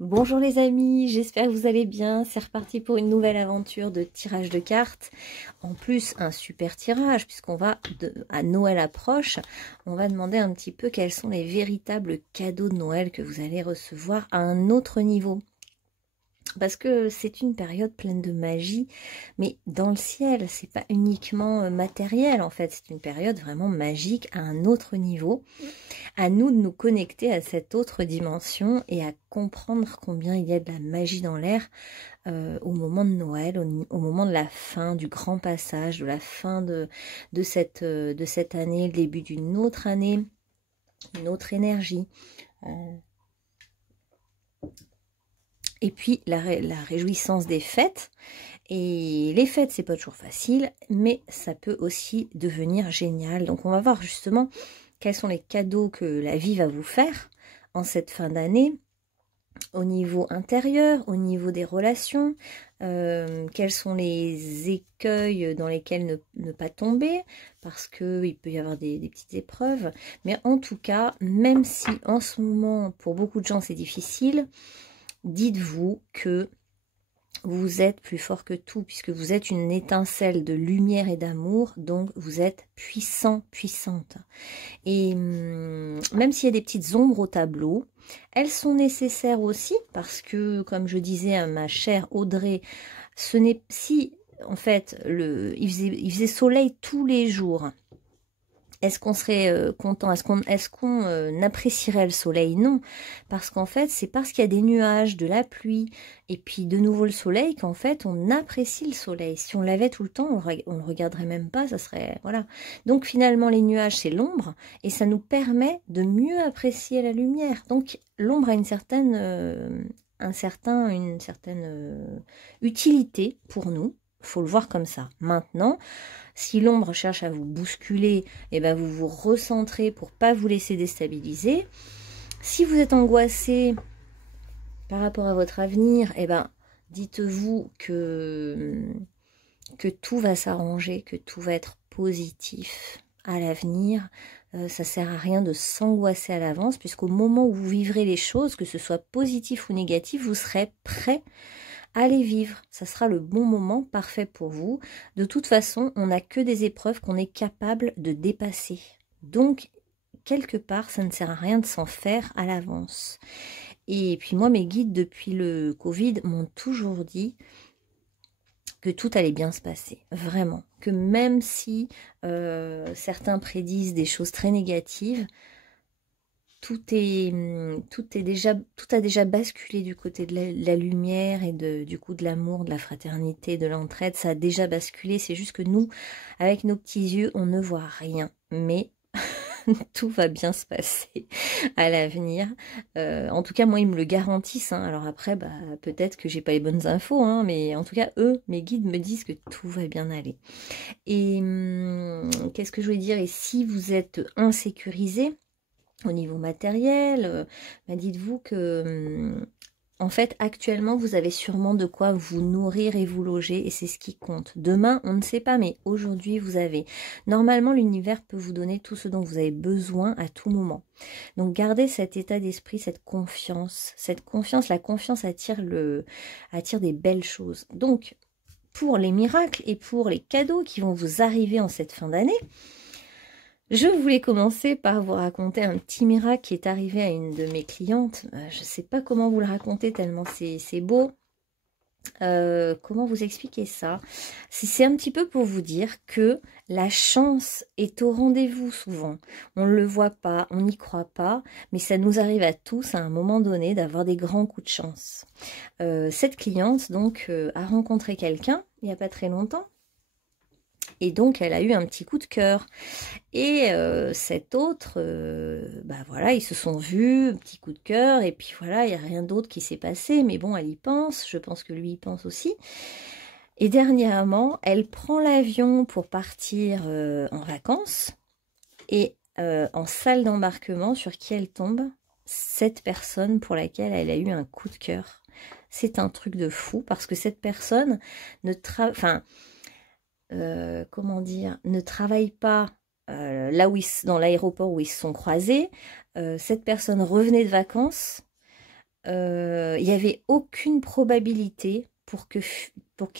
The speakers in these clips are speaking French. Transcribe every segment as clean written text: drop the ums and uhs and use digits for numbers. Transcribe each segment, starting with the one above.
Bonjour les amis, j'espère que vous allez bien. C'est reparti pour une nouvelle aventure de tirage de cartes. En plus, un super tirage puisqu'on va, à Noël approche, on va demander un petit peu quels sont les véritables cadeaux de Noël que vous allez recevoir à un autre niveau. Parce que c'est une période pleine de magie, mais dans le ciel, c'est pas uniquement matériel en fait, c'est une période vraiment magique à un autre niveau. À nous de nous connecter à cette autre dimension et à comprendre combien il y a de la magie dans l'air au moment de Noël, au moment de la fin, du grand passage, de la fin de cette année, le début d'une autre année, une autre énergie. Et puis la réjouissance des fêtes. Et les fêtes, c'est pas toujours facile, mais ça peut aussi devenir génial. Donc on va voir justement quels sont les cadeaux que la vie va vous faire en cette fin d'année, au niveau intérieur, au niveau des relations, quels sont les écueils dans lesquels ne pas tomber, parce qu'il peut y avoir des petites épreuves. Mais en tout cas, même si en ce moment, pour beaucoup de gens, c'est difficile, dites-vous que vous êtes plus fort que tout, puisque vous êtes une étincelle de lumière et d'amour, donc vous êtes puissant, puissante. Et même s'il y a des petites ombres au tableau, elles sont nécessaires aussi, parce que, comme je disais à ma chère Audrey, ce n'est si, en fait, il faisait soleil tous les jours. Est-ce qu'on serait content? Est-ce qu'on apprécierait le soleil? Non, parce qu'en fait, c'est parce qu'il y a des nuages, de la pluie, et puis de nouveau le soleil, qu'en fait, on apprécie le soleil. Si on l'avait tout le temps, on le regarderait même pas, ça serait... Voilà. Donc finalement, les nuages, c'est l'ombre, et ça nous permet de mieux apprécier la lumière. Donc l'ombre a une certaine utilité pour nous. Faut le voir comme ça. Maintenant, si l'ombre cherche à vous bousculer, eh ben vous vous recentrez pour pas vous laisser déstabiliser. Si vous êtes angoissé par rapport à votre avenir, eh ben dites-vous que tout va s'arranger, que tout va être positif à l'avenir. Ça sert à rien de s'angoisser à l'avance, puisqu'au moment où vous vivrez les choses, que ce soit positif ou négatif, vous serez prêt à les vivre. Ça sera le bon moment parfait pour vous. De toute façon, on n'a que des épreuves qu'on est capable de dépasser. Donc, quelque part, ça ne sert à rien de s'en faire à l'avance. Et puis moi, mes guides depuis le Covid m'ont toujours dit que tout allait bien se passer, vraiment. Que même si certains prédisent des choses très négatives, tout a déjà basculé du côté de la lumière et du coup de l'amour, de la fraternité, de l'entraide. Ça a déjà basculé. C'est juste que nous, avec nos petits yeux, on ne voit rien. Mais tout va bien se passer à l'avenir. En tout cas, moi, ils me le garantissent. Hein. Alors après, bah, peut-être que j'ai pas les bonnes infos, hein, mais en tout cas, eux, mes guides me disent que tout va bien aller. Et qu'est-ce que je voulais dire? Et si vous êtes insécurisé au niveau matériel, bah dites-vous que, en fait, actuellement, vous avez sûrement de quoi vous nourrir et vous loger, et c'est ce qui compte. Demain, on ne sait pas, mais aujourd'hui, vous avez. Normalement, l'univers peut vous donner tout ce dont vous avez besoin à tout moment. Donc, gardez cet état d'esprit, cette confiance. Cette confiance, la confiance attire des belles choses. Donc, pour les miracles et pour les cadeaux qui vont vous arriver en cette fin d'année, je voulais commencer par vous raconter un petit miracle qui est arrivé à une de mes clientes. Je ne sais pas comment vous le raconter tellement c'est beau. Comment vous expliquer ça? C'est un petit peu pour vous dire que la chance est au rendez-vous souvent. On ne le voit pas, on n'y croit pas, mais ça nous arrive à tous à un moment donné d'avoir des grands coups de chance. Cette cliente donc a rencontré quelqu'un il n'y a pas très longtemps. Et donc, elle a eu un petit coup de cœur. Et cet autre, bah voilà, ils se sont vus, petit coup de cœur, et puis voilà, il n'y a rien d'autre qui s'est passé. Mais bon, elle y pense, je pense que lui y pense aussi. Et dernièrement, elle prend l'avion pour partir en vacances. Et en salle d'embarquement, sur qui elle tombe? Cette personne pour laquelle elle a eu un coup de cœur. C'est un truc de fou, parce que cette personne ne travaille... Enfin, comment dire, ne travaille pas là dans l'aéroport où ils se sont croisés. Cette personne revenait de vacances il n'y avait aucune probabilité pour qu'il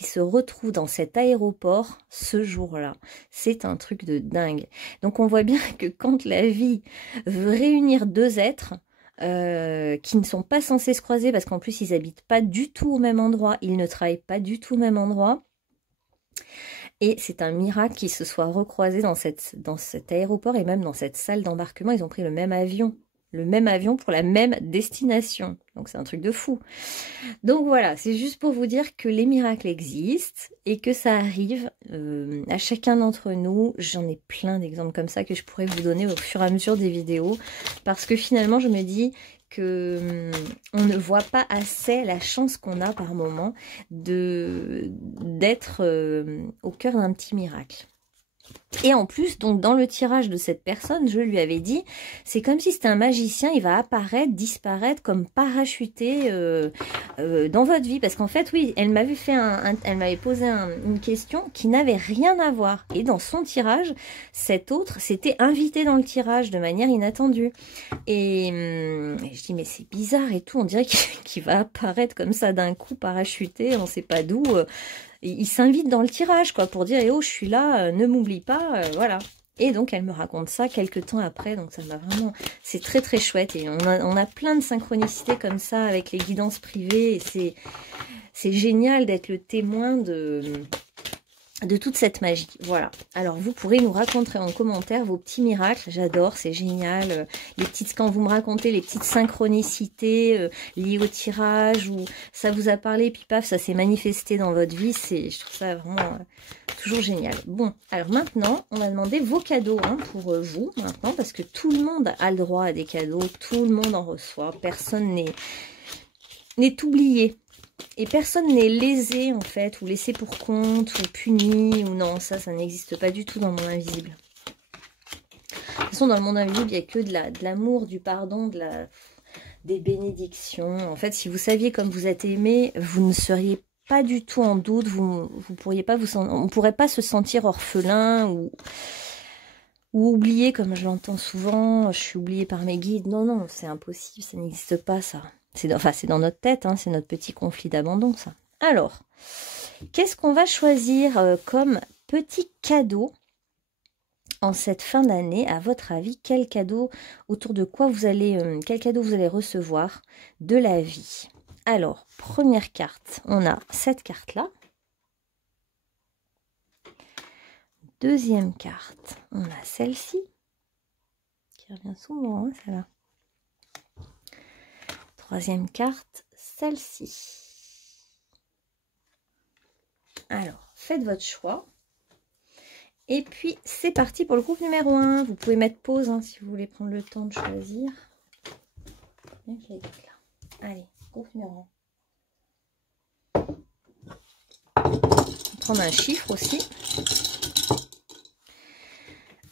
se retrouve dans cet aéroport ce jour-là. C'est un truc de dingue. Donc on voit bien que quand la vie veut réunir deux êtres qui ne sont pas censés se croiser, parce qu'en plus ils habitent pas du tout au même endroit, ils ne travaillent pas du tout au même endroit, et c'est un miracle qu'ils se soient recroisés dans cet aéroport et même dans cette salle d'embarquement. Ils ont pris le même avion pour la même destination. Donc c'est un truc de fou. Donc voilà, c'est juste pour vous dire que les miracles existent et que ça arrive à chacun d'entre nous. J'en ai plein d'exemples comme ça que je pourrais vous donner au fur et à mesure des vidéos, parce que finalement je me dis que on ne voit pas assez la chance qu'on a par moment d'être au cœur d'un petit miracle. Et en plus, donc dans le tirage de cette personne, je lui avais dit, c'est comme si c'était un magicien, il va apparaître, disparaître, comme parachuté dans votre vie. Parce qu'en fait, oui, elle m'avait fait elle m'avait posé une question qui n'avait rien à voir. Et dans son tirage, cet autre s'était invité dans le tirage de manière inattendue. Et je dis, mais c'est bizarre et tout, on dirait qu'il va apparaître comme ça d'un coup, parachuté, on ne sait pas d'où. Il s'invite dans le tirage, quoi, pour dire, eh oh, je suis là, ne m'oublie pas, voilà. Et donc, elle me raconte ça quelques temps après, donc ça m'a vraiment... C'est très, très chouette, et on a plein de synchronicités comme ça, avec les guidances privées, et c'est génial d'être le témoin de toute cette magie. Voilà. Alors, vous pourrez nous raconter en commentaire vos petits miracles. J'adore, c'est génial. Les petites, quand vous me racontez les petites synchronicités liées au tirage, ou ça vous a parlé, puis paf, ça s'est manifesté dans votre vie. Je trouve ça vraiment toujours génial. Bon, alors maintenant, on va demander vos cadeaux pour vous, maintenant, parce que tout le monde a le droit à des cadeaux. Tout le monde en reçoit. Personne n'est oublié. Et personne n'est lésé, en fait, ou laissé pour compte, ou puni, ou non, ça n'existe pas du tout dans le monde invisible. De toute façon, dans le monde invisible, il n'y a que de l'amour, du pardon, des bénédictions. En fait, si vous saviez comme vous êtes aimé, vous ne seriez pas du tout en doute, vous pourriez pas on ne pourrait pas se sentir orphelin, ou oublié, comme je l'entends souvent, je suis oubliée par mes guides. Non, non, c'est impossible, ça n'existe pas, ça. C'est dans notre tête, hein, c'est notre petit conflit d'abandon, ça. Alors, qu'est-ce qu'on va choisir comme petit cadeau en cette fin d'année? À votre avis, quel cadeau, autour de quoi quel cadeau vous allez recevoir de la vie? Alors, première carte, on a cette carte-là. Deuxième carte, on a celle-ci, qui revient souvent, hein, celle-là. Troisième carte, celle-ci. Alors, faites votre choix. Et puis, c'est parti pour le groupe numéro 1. Vous pouvez mettre pause hein, si vous voulez prendre le temps de choisir. Allez, groupe numéro 1. On va prendre un chiffre aussi.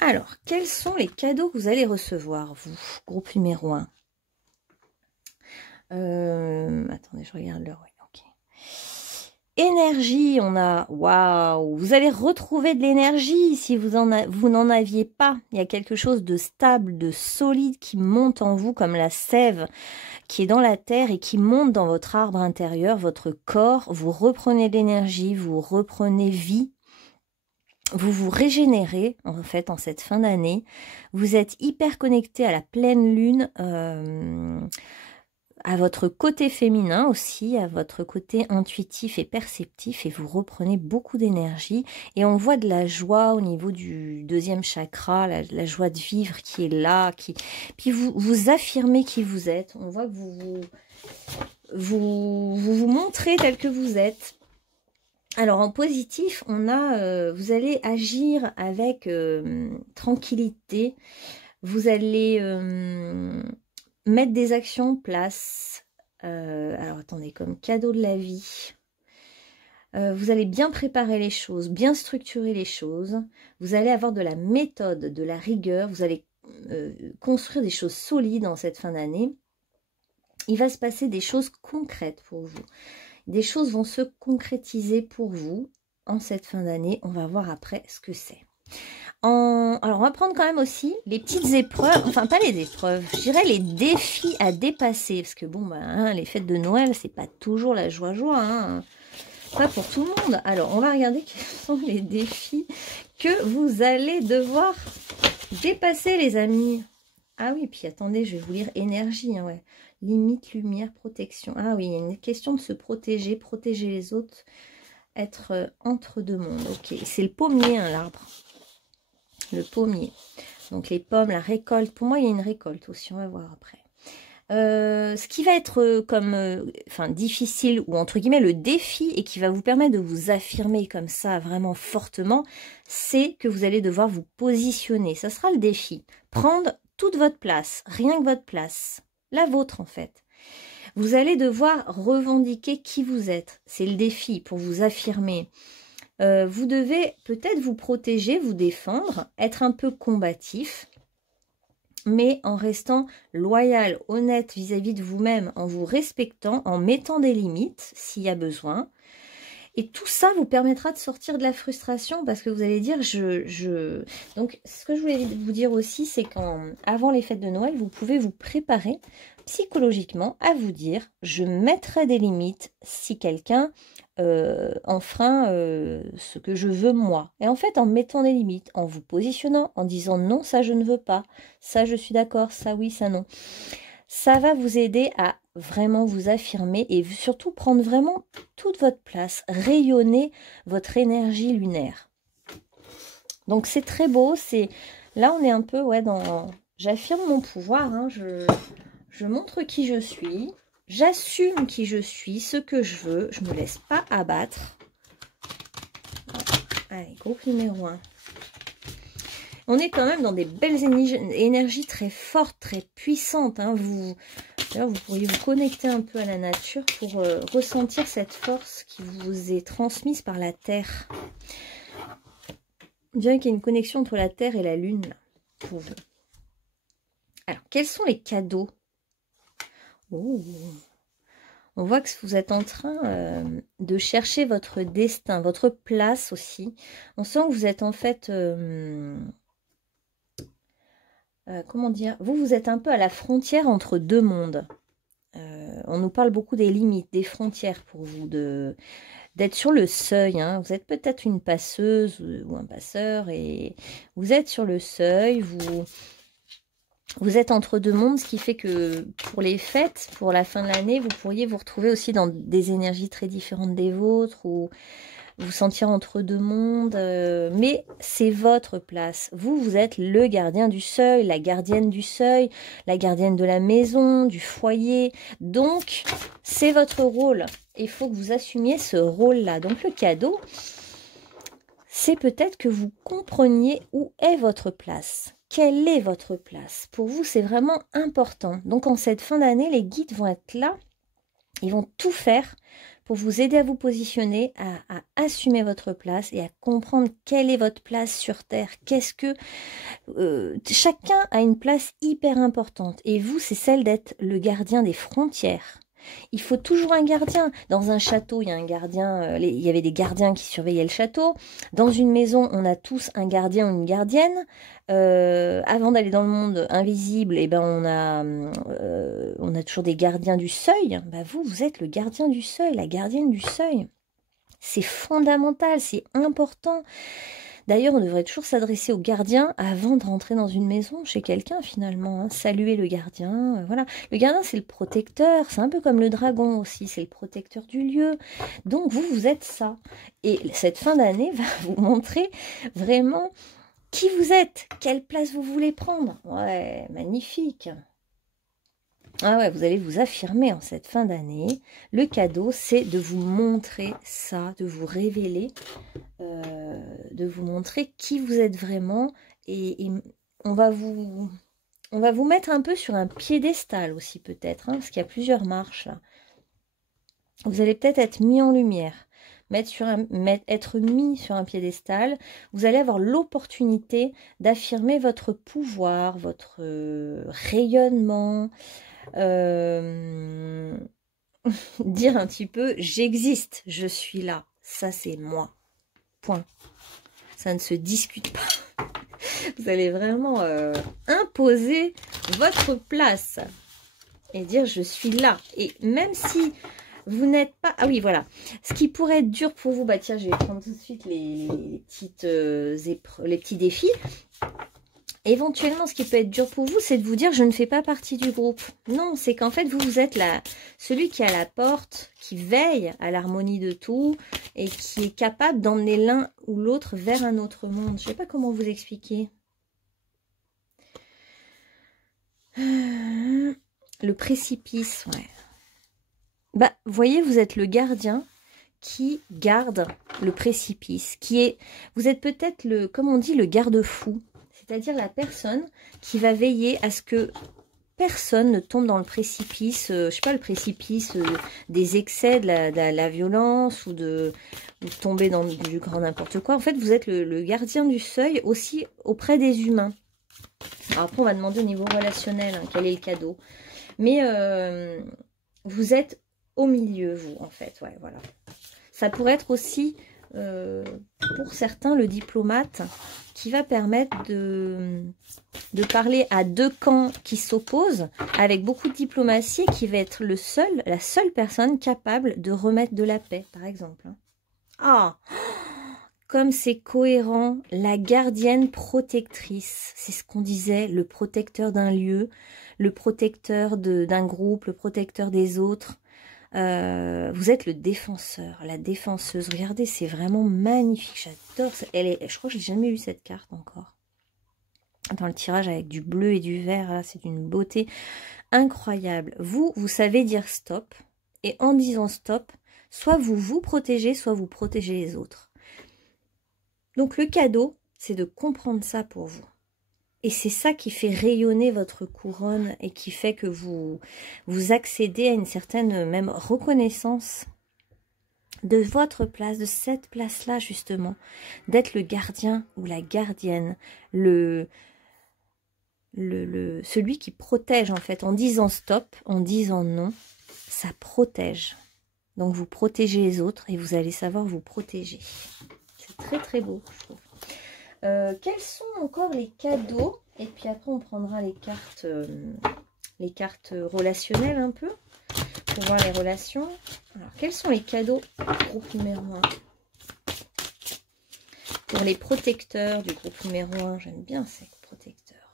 Alors, quels sont les cadeaux que vous allez recevoir, vous, groupe numéro 1? Attendez, je regarde l'heure. Oui, ok. Énergie, on a... Waouh! Vous allez retrouver de l'énergie si vous n'en aviez pas. Il y a quelque chose de stable, de solide qui monte en vous comme la sève qui est dans la terre et qui monte dans votre arbre intérieur, votre corps. Vous reprenez de l'énergie, vous reprenez vie. Vous vous régénérez, en fait, en cette fin d'année. Vous êtes hyper connecté à la pleine lune, à votre côté féminin aussi, à votre côté intuitif et perceptif, et vous reprenez beaucoup d'énergie. Et on voit de la joie au niveau du deuxième chakra, la joie de vivre qui est là. Puis vous affirmez qui vous êtes. On voit que vous montrez tel que vous êtes. Alors en positif, on a, vous allez agir avec tranquillité, vous allez mettre des actions en place. Alors attendez, comme cadeau de la vie, vous allez bien préparer les choses, bien structurer les choses, vous allez avoir de la méthode, de la rigueur, vous allez construire des choses solides en cette fin d'année. Il va se passer des choses concrètes pour vous. Des choses vont se concrétiser pour vous en cette fin d'année. On va voir après ce que c'est. Alors, on va prendre quand même aussi les petites épreuves, enfin pas les épreuves, je dirais les défis à dépasser. Parce que bon, bah, hein, les fêtes de Noël, c'est pas toujours la joie, hein, pas pour tout le monde. Alors, on va regarder quels sont les défis que vous allez devoir dépasser, les amis. Ah oui, puis attendez, je vais vous lire énergie, hein, ouais. Limite, lumière, protection. Ah oui, il y a une question de se protéger, protéger les autres, être entre deux mondes. Ok, c'est le pommier, hein, l'arbre. Le pommier. Donc les pommes, la récolte. Pour moi, il y a une récolte aussi, on va voir après. Ce qui va être enfin difficile, ou entre guillemets le défi, et qui va vous permettre de vous affirmer comme ça vraiment fortement, c'est que vous allez devoir vous positionner. Ça sera le défi. Prendre toute votre place, rien que votre place. La vôtre en fait. Vous allez devoir revendiquer qui vous êtes. C'est le défi pour vous affirmer. Vous devez peut-être vous protéger, vous défendre, être un peu combatif, mais en restant loyal, honnête vis-à-vis de vous-même, en vous respectant, en mettant des limites s'il y a besoin. Et tout ça vous permettra de sortir de la frustration parce que vous allez dire Donc, ce que je voulais vous dire aussi, c'est qu'avant les fêtes de Noël, vous pouvez vous préparer psychologiquement à vous dire « Je mettrai des limites si quelqu'un enfreint ce que je veux moi. » Et en fait, en mettant des limites, en vous positionnant, en disant « Non, ça je ne veux pas, ça je suis d'accord, ça oui, ça non ». Ça va vous aider à vraiment vous affirmer et surtout prendre vraiment toute votre place, rayonner votre énergie lunaire. Donc c'est très beau, là on est un peu dans j'affirme mon pouvoir, hein, je montre qui je suis, j'assume qui je suis, ce que je veux, je ne me laisse pas abattre. Allez, groupe numéro 1. On est quand même dans des belles énergies très fortes, très puissantes. Hein. Vous pourriez vous connecter un peu à la nature pour ressentir cette force qui vous est transmise par la Terre. On dirait qu'il y a une connexion entre la Terre et la Lune, là, pour vous. Alors, quels sont les cadeaux? Oh. On voit que vous êtes en train de chercher votre destin, votre place aussi. On sent que vous êtes en fait... comment dire, vous êtes un peu à la frontière entre deux mondes. On nous parle beaucoup des limites, des frontières pour vous, d'être sur le seuil. Hein. Vous êtes peut-être une passeuse ou un passeur et vous êtes sur le seuil, vous êtes entre deux mondes, ce qui fait que pour les fêtes, pour la fin de l'année, vous pourriez vous retrouver aussi dans des énergies très différentes des vôtres ou vous sentir entre deux mondes, mais c'est votre place. Vous êtes le gardien du seuil, la gardienne du seuil, la gardienne de la maison, du foyer. Donc, c'est votre rôle. Il faut que vous assumiez ce rôle-là. Donc, le cadeau, c'est peut-être que vous compreniez où est votre place. Quelle est votre place? Pour vous, c'est vraiment important. Donc, en cette fin d'année, les guides vont être là. Ils vont tout faire pour vous aider à vous positionner, à assumer votre place et à comprendre quelle est votre place sur Terre. Qu'est-ce que... chacun a une place hyper importante. Et vous, c'est celle d'être le gardien des frontières. Il faut toujours un gardien. Dans un château, il y a un gardien. Il y avait des gardiens qui surveillaient le château. Dans une maison, on a tous un gardien ou une gardienne. Avant d'aller dans le monde invisible, eh ben on a toujours des gardiens du seuil. Bah vous êtes le gardien du seuil, la gardienne du seuil. C'est fondamental, c'est important. D'ailleurs, on devrait toujours s'adresser au gardien avant de rentrer dans une maison chez quelqu'un finalement. Hein. Saluer le gardien, voilà. Le gardien, c'est le protecteur. C'est un peu comme le dragon aussi, c'est le protecteur du lieu. Donc vous êtes ça. Et cette fin d'année va vous montrer vraiment... qui vous êtes? Quelle place vous voulez prendre? Ouais, magnifique. Ah ouais, vous allez vous affirmer en cette fin d'année. Le cadeau, c'est de vous montrer ça, de vous révéler, de vous montrer qui vous êtes vraiment. Et on va vous mettre un peu sur un piédestal aussi peut-être, hein, parce qu'il y a plusieurs marches là. Vous allez peut-être être mis en lumière. Être mis sur un piédestal, vous allez avoir l'opportunité d'affirmer votre pouvoir, votre rayonnement, dire un petit peu j'existe, je suis là, ça c'est moi, point. Ça ne se discute pas. Vous allez vraiment imposer votre place et dire je suis là. Et même si vous n'êtes pas... Ah oui, voilà. Ce qui pourrait être dur pour vous, bah tiens, je vais prendre tout de suite les petits défis. Éventuellement, ce qui peut être dur pour vous, c'est de vous dire je ne fais pas partie du groupe. Non, c'est qu'en fait, vous êtes celui qui est à la porte, qui veille à l'harmonie de tout et qui est capable d'emmener l'un ou l'autre vers un autre monde. Je ne sais pas comment vous expliquer. Le précipice, ouais. Bah, vous voyez, vous êtes le gardien qui garde le précipice, vous êtes peut-être comme on dit, le garde-fou. C'est-à-dire la personne qui va veiller à ce que personne ne tombe dans le précipice, je sais pas, le précipice des excès, de la violence ou de tomber dans du grand n'importe quoi. En fait, vous êtes le gardien du seuil aussi auprès des humains. Alors après, on va demander au niveau relationnel, hein, quel est le cadeau. Mais vous êtes au milieu, vous, en fait. Ouais, voilà. Ça pourrait être aussi, pour certains, le diplomate qui va permettre de parler à deux camps qui s'opposent avec beaucoup de diplomatie et qui va être la seule personne capable de remettre de la paix, par exemple. Ah, comme c'est cohérent, la gardienne protectrice, c'est ce qu'on disait, le protecteur d'un lieu, le protecteur d'un groupe, le protecteur des autres. Vous êtes le défenseur, la défenseuse. Regardez, c'est vraiment magnifique. J'adore. Je crois que je n'ai jamais eu cette carte encore. Dans le tirage avec du bleu et du vert, là, c'est d'une beauté incroyable. Vous savez dire stop. Et en disant stop, soit vous vous protégez, soit vous protégez les autres. Donc le cadeau, c'est de comprendre ça pour vous. Et c'est ça qui fait rayonner votre couronne et qui fait que vous accédez à une certaine même reconnaissance de votre place, de cette place-là justement, d'être le gardien ou la gardienne, celui qui protège en fait. En disant stop, en disant non, ça protège. Donc vous protégez les autres et vous allez savoir vous protéger. C'est très très beau, je trouve. Quels sont encore les cadeaux? Et puis après on prendra les cartes relationnelles un peu pour voir les relations. Alors quels sont les cadeaux groupe numéro 1 pour les protecteurs du groupe numéro 1? J'aime bien ces protecteurs.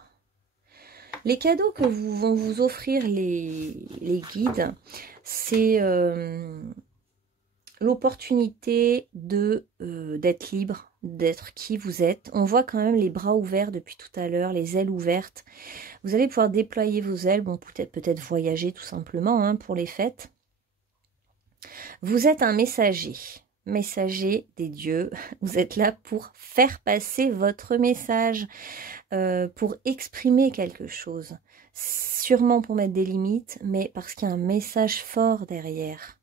Les cadeaux que vont vous offrir les guides, c'est l'opportunité d'être libre, d'être qui vous êtes. On voit quand même les bras ouverts depuis tout à l'heure, les ailes ouvertes. Vous allez pouvoir déployer vos ailes, bon, peut-être voyager tout simplement hein, pour les fêtes. Vous êtes un messager des dieux. Vous êtes là pour faire passer votre message, pour exprimer quelque chose. Sûrement pour mettre des limites, mais parce qu'il y a un message fort derrière.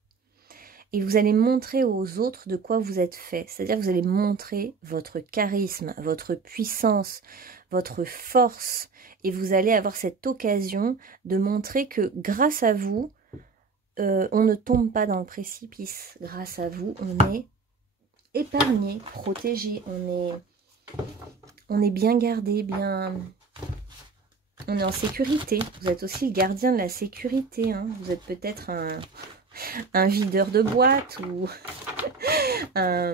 Et vous allez montrer aux autres de quoi vous êtes fait. C'est-à-dire que vous allez montrer votre charisme, votre puissance, votre force. Et vous allez avoir cette occasion de montrer que grâce à vous, on ne tombe pas dans le précipice. Grâce à vous, on est épargné, protégé. On est bien gardé, on est en sécurité. Vous êtes aussi le gardien de la sécurité. Hein. Vous êtes peut-être un videur de boîte ou un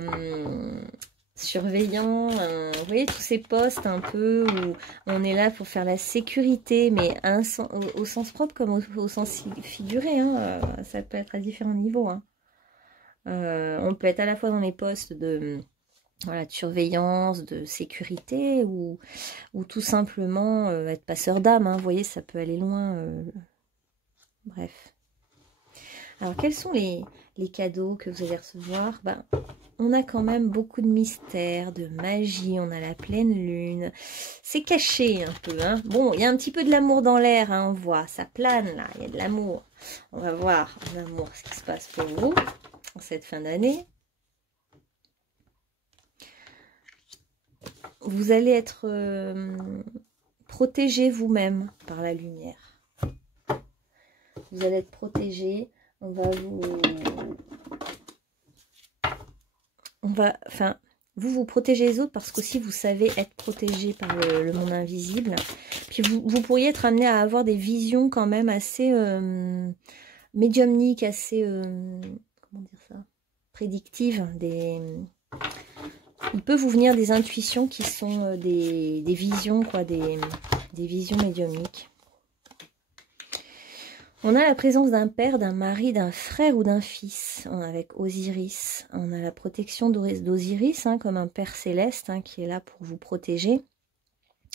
surveillant, vous voyez tous ces postes un peu où on est là pour faire la sécurité, mais au sens propre comme au sens figuré, hein, ça peut être à différents niveaux. Hein. On peut être à la fois dans les postes de surveillance, de sécurité ou tout simplement être passeur d'âme, hein, vous voyez ça peut aller loin, bref. Alors, quels sont les cadeaux que vous allez recevoir? On a quand même beaucoup de mystère, de magie, on a la pleine lune. C'est caché un peu. Hein. Bon, il y a un petit peu de l'amour dans l'air, hein, on voit, ça plane là, il y a de l'amour. On va voir en amour ce qui se passe pour vous en cette fin d'année. Vous allez être protégé vous-même par la lumière. Vous allez être protégé. Vous protégez les autres parce qu'aussi vous savez être protégé par le monde invisible. Puis vous pourriez être amené à avoir des visions quand même assez médiumniques, assez, comment dire ça, prédictives. Il peut vous venir des intuitions qui sont des visions, quoi, des visions médiumniques. On a la présence d'un père, d'un mari, d'un frère ou d'un fils, avec Osiris. On a la protection d'Osiris, hein, comme un père céleste, hein, qui est là pour vous protéger.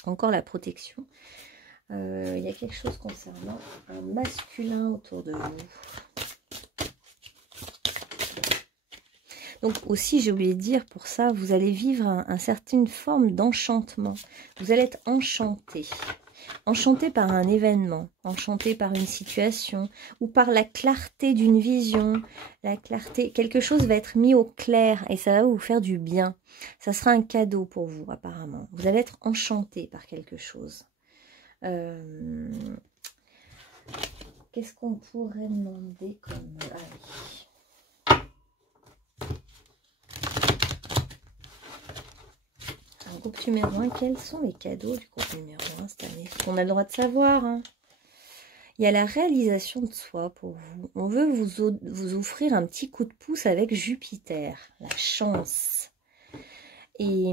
Encore la protection. Il y a quelque chose concernant un masculin autour de vous. Donc aussi, j'ai oublié de dire, pour ça, vous allez vivre une certaine forme d'enchantement. Vous allez être enchanté. Enchanté par un événement, enchanté par une situation ou par la clarté d'une vision. La clarté, quelque chose va être mis au clair et ça va vous faire du bien. Ça sera un cadeau pour vous apparemment. Vous allez être enchanté par quelque chose. Qu'est-ce qu'on pourrait demander comme... Groupe numéro 1, quels sont les cadeaux du groupe numéro 1 cette année? On a le droit de savoir. Hein. Il y a la réalisation de soi pour vous. On veut vous offrir un petit coup de pouce avec Jupiter, la chance. Et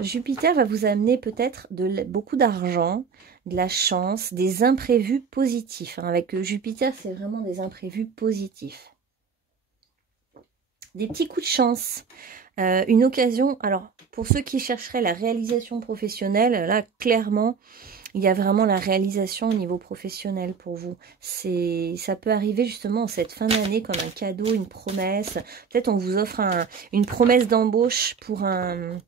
Jupiter va vous amener peut-être beaucoup d'argent, de la chance, des imprévus positifs. Hein. Avec Jupiter, c'est vraiment des imprévus positifs. Des petits coups de chance, une occasion. Alors, pour ceux qui chercheraient la réalisation professionnelle, là, clairement, il y a vraiment la réalisation au niveau professionnel pour vous. Ça peut arriver justement en cette fin d'année comme un cadeau, une promesse. Peut-être on vous offre une promesse d'embauche pour un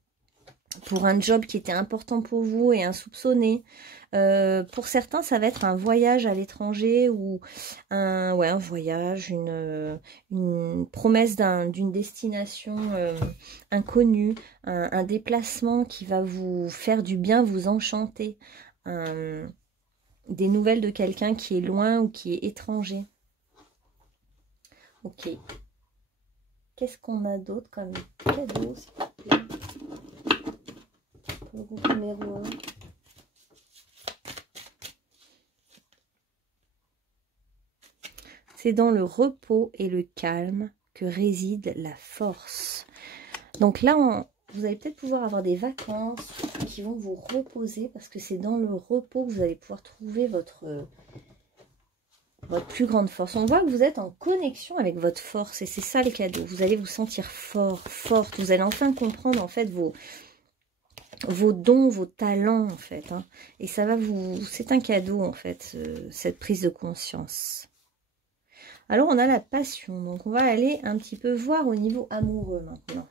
job qui était important pour vous et insoupçonné. Pour certains, ça va être un voyage à l'étranger ou un voyage, une promesse d'une destination inconnue, un déplacement qui va vous faire du bien, vous enchanter. Des nouvelles de quelqu'un qui est loin ou qui est étranger. Ok. Qu'est-ce qu'on a d'autre comme cadeau, s'il vous plaît? Le groupe numéro 1. C'est dans le repos et le calme que réside la force. Donc là, vous allez peut-être pouvoir avoir des vacances qui vont vous reposer parce que c'est dans le repos que vous allez pouvoir trouver votre plus grande force. On voit que vous êtes en connexion avec votre force et c'est ça le cadeau. Vous allez vous sentir fort, forte. Vous allez enfin comprendre en fait vos dons, vos talents en fait. Hein. Et ça va c'est un cadeau en fait, cette prise de conscience. Alors on a la passion, donc on va aller un petit peu voir au niveau amoureux maintenant.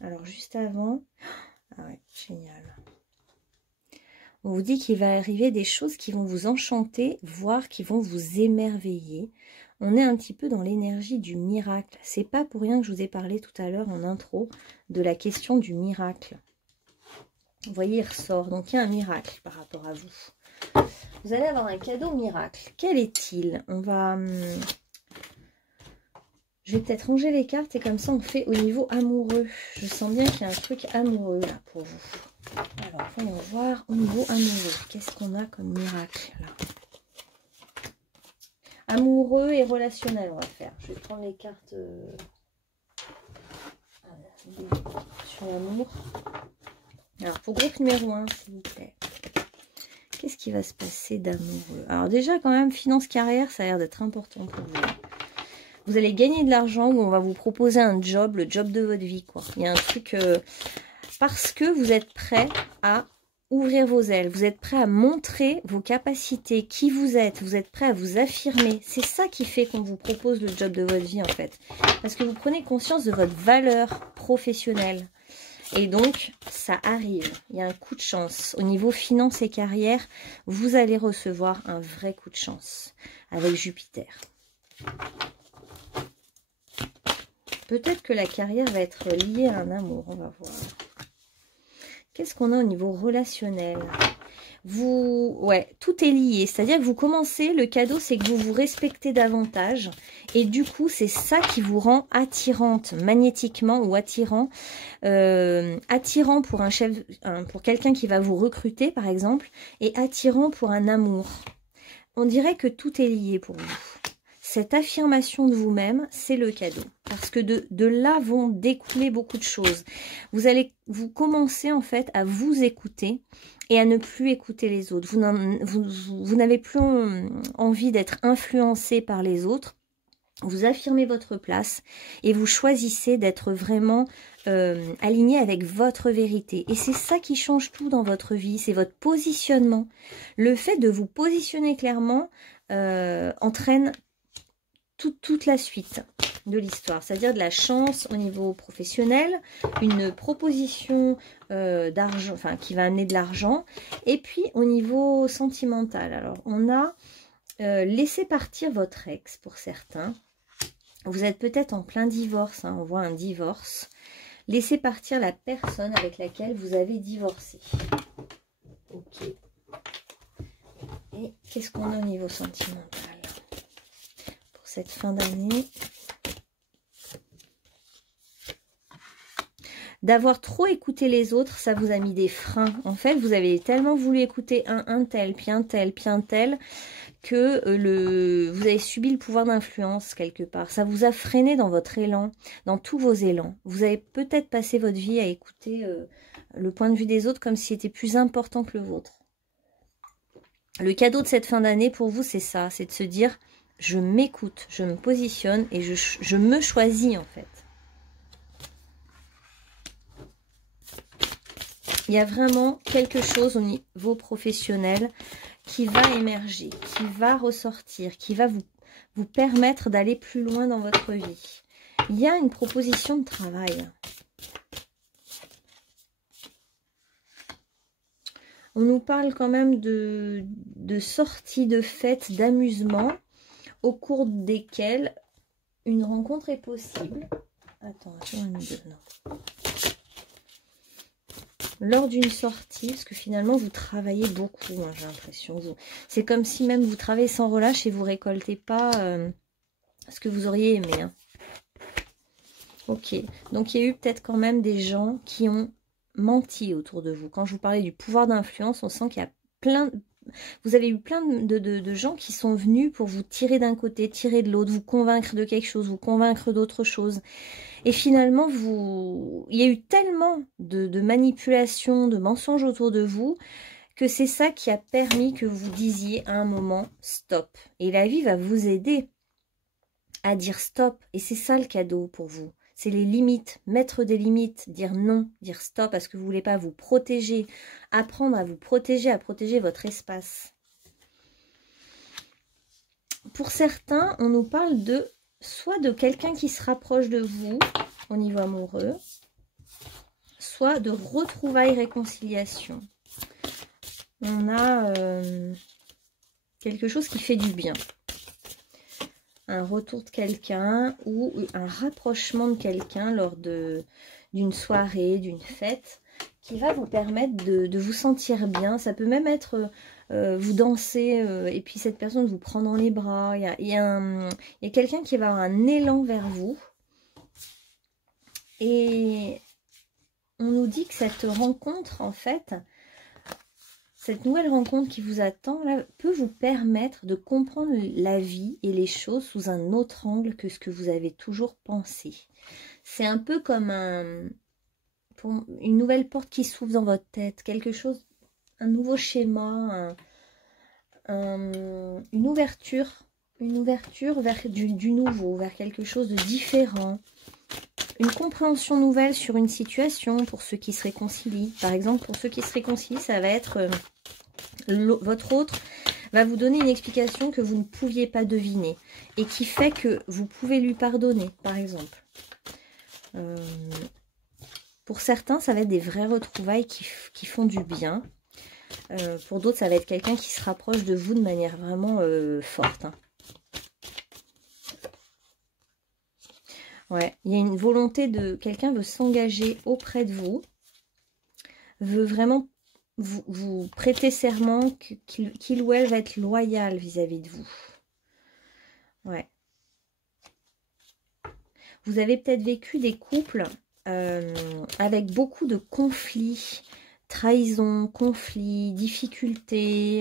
Alors juste avant, ah ouais, génial. On vous dit qu'il va arriver des choses qui vont vous enchanter, voire qui vont vous émerveiller. On est un petit peu dans l'énergie du miracle. C'est pas pour rien que je vous ai parlé tout à l'heure en intro de la question du miracle. Vous voyez, il ressort. Donc il y a un miracle par rapport à vous. Vous allez avoir un cadeau miracle. Quel est-il? On va... Je vais peut-être ranger les cartes et comme ça on fait au niveau amoureux. Je sens bien qu'il y a un truc amoureux là pour vous. Alors voyons voir au niveau amoureux. Qu'est-ce qu'on a comme miracle là? Amoureux et relationnel on va faire. Je vais prendre les cartes sur l'amour. Alors pour groupe numéro 1 s'il vous plaît. Qu'est-ce qui va se passer d'amoureux? Alors déjà quand même finance carrière ça a l'air d'être important pour vous. Vous allez gagner de l'argent ou on va vous proposer un job, le job de votre vie, quoi. Il y a un truc... parce que vous êtes prêt à ouvrir vos ailes. Vous êtes prêt à montrer vos capacités, qui vous êtes prêt à vous affirmer. C'est ça qui fait qu'on vous propose le job de votre vie, en fait. Parce que vous prenez conscience de votre valeur professionnelle. Et donc, ça arrive. Il y a un coup de chance. Au niveau finance et carrière, vous allez recevoir un vrai coup de chance avec Jupiter. Peut-être que la carrière va être liée à un amour, on va voir. Qu'est-ce qu'on a au niveau relationnel? Ouais, tout est lié. C'est-à-dire que vous commencez, le cadeau, c'est que vous vous respectez davantage. Et du coup, c'est ça qui vous rend attirante magnétiquement ou attirant. Attirant pour un chef, pour quelqu'un qui va vous recruter, par exemple, et attirant pour un amour. On dirait que tout est lié pour vous. Cette affirmation de vous-même, c'est le cadeau. Parce que de là vont découler beaucoup de choses. Vous commencez en fait à vous écouter et à ne plus écouter les autres. Vous n'avez plus envie d'être influencé par les autres. Vous affirmez votre place et vous choisissez d'être vraiment aligné avec votre vérité. Et c'est ça qui change tout dans votre vie, c'est votre positionnement. Le fait de vous positionner clairement entraîne toute la suite de l'histoire, c'est-à-dire de la chance au niveau professionnel, une proposition d'argent, enfin qui va amener de l'argent, et puis au niveau sentimental. Alors on a laissé partir votre ex pour certains. Vous êtes peut-être en plein divorce, hein, on voit un divorce. Laissez partir la personne avec laquelle vous avez divorcé. Ok. Et qu'est-ce qu'on a au niveau sentimental pour cette fin d'année? D'avoir trop écouté les autres, ça vous a mis des freins. En fait, vous avez tellement voulu écouter un tel, puis un tel, puis un tel, que vous avez subi le pouvoir d'influence quelque part. Ça vous a freiné dans votre élan, dans tous vos élans. Vous avez peut-être passé votre vie à écouter le point de vue des autres comme si c'était plus important que le vôtre. Le cadeau de cette fin d'année pour vous, c'est ça, c'est de se dire, je m'écoute, je me positionne et je me choisis en fait. Il y a vraiment quelque chose au niveau professionnel qui va émerger, qui va ressortir, qui va vous permettre d'aller plus loin dans votre vie. Il y a une proposition de travail. On nous parle quand même de sorties, de fêtes, d'amusement, au cours desquelles une rencontre est possible. Attends, non. Lors d'une sortie, parce que finalement vous travaillez beaucoup, hein, j'ai l'impression. C'est comme si même vous travaillez sans relâche et vous récoltez pas ce que vous auriez aimé. Hein. Ok, donc il y a eu peut-être quand même des gens qui ont menti autour de vous. Quand je vous parlais du pouvoir d'influence, on sent qu'il y a plein... Vous avez eu plein de gens qui sont venus pour vous tirer d'un côté, tirer de l'autre, vous convaincre de quelque chose, vous convaincre d'autre chose. Et finalement, il y a eu tellement de manipulations, de mensonges autour de vous, que c'est ça qui a permis que vous disiez à un moment stop. Et la vie va vous aider à dire stop. Et c'est ça le cadeau pour vous. C'est les limites, mettre des limites, dire non, dire stop parce que vous ne voulez pas vous protéger, apprendre à vous protéger, à protéger votre espace. Pour certains, on nous parle de soit de quelqu'un qui se rapproche de vous au niveau amoureux, soit de retrouvailles, réconciliation. On a quelque chose qui fait du bien. Un retour de quelqu'un ou un rapprochement de quelqu'un lors d'une soirée, d'une fête, qui va vous permettre de vous sentir bien. Ça peut même être vous danser et puis cette personne vous prend dans les bras. Il y a quelqu'un qui va avoir un élan vers vous. Et on nous dit que cette rencontre, en fait, cette nouvelle rencontre qui vous attend, là, peut vous permettre de comprendre la vie et les choses sous un autre angle que ce que vous avez toujours pensé. C'est un peu comme une nouvelle porte qui s'ouvre dans votre tête, quelque chose, un nouveau schéma, une ouverture vers du nouveau, vers quelque chose de différent. Une compréhension nouvelle sur une situation pour ceux qui se réconcilient. Par exemple, pour ceux qui se réconcilient, ça va être votre autre va vous donner une explication que vous ne pouviez pas deviner et qui fait que vous pouvez lui pardonner, par exemple. Pour certains, ça va être des vraies retrouvailles qui font du bien. Pour d'autres, ça va être quelqu'un qui se rapproche de vous de manière vraiment forte. Hein. Ouais, il y a une volonté de... Quelqu'un veut s'engager auprès de vous, veut vraiment vous prêtez serment qu'il ou elle va être loyal vis-à-vis de vous. Ouais. Vous avez peut-être vécu des couples avec beaucoup de conflits, trahison, conflits, difficultés.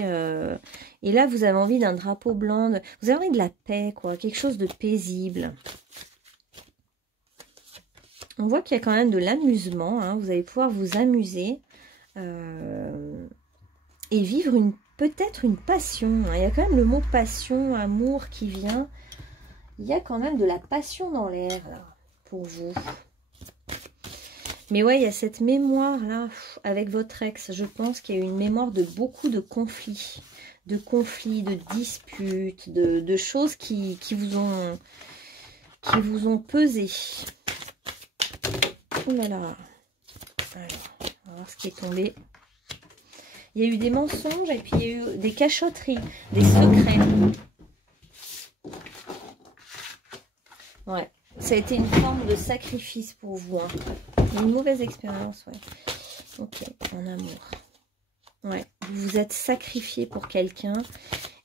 Et là, vous avez envie d'un drapeau blanc. Vous avez envie de la paix, quoi. Quelque chose de paisible. On voit qu'il y a quand même de l'amusement. Hein, vous allez pouvoir vous amuser. Et vivre peut-être une passion. Hein. Il y a quand même le mot passion, amour qui vient. Il y a quand même de la passion dans l'air, là, pour vous. Mais ouais, il y a cette mémoire-là, avec votre ex. Je pense qu'il y a eu une mémoire de beaucoup de conflits. De disputes, de choses qui vous ont pesé. Oh là là. Alors, on va voir ce qui est tombé. Il y a eu des mensonges et puis il y a eu des cachotteries, des secrets. Ouais, ça a été une forme de sacrifice pour vous. Hein. Une mauvaise expérience, ouais. Ok, en amour. Ouais, vous vous êtes sacrifié pour quelqu'un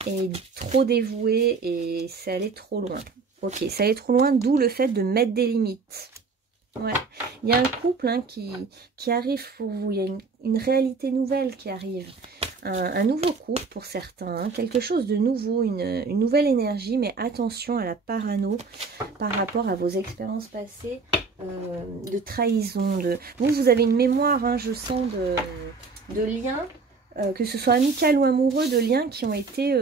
et trop dévoué et c'est allé trop loin. Ok, ça allait trop loin, d'où le fait de mettre des limites. Ouais, il y a un couple hein, qui arrive pour vous, il y a une réalité nouvelle qui arrive. Un nouveau couple pour certains, hein, quelque chose de nouveau, une nouvelle énergie, mais attention à la parano par rapport à vos expériences passées de trahison. Vous avez une mémoire, hein, je sens, de liens, que ce soit amical ou amoureux, de liens qui ont été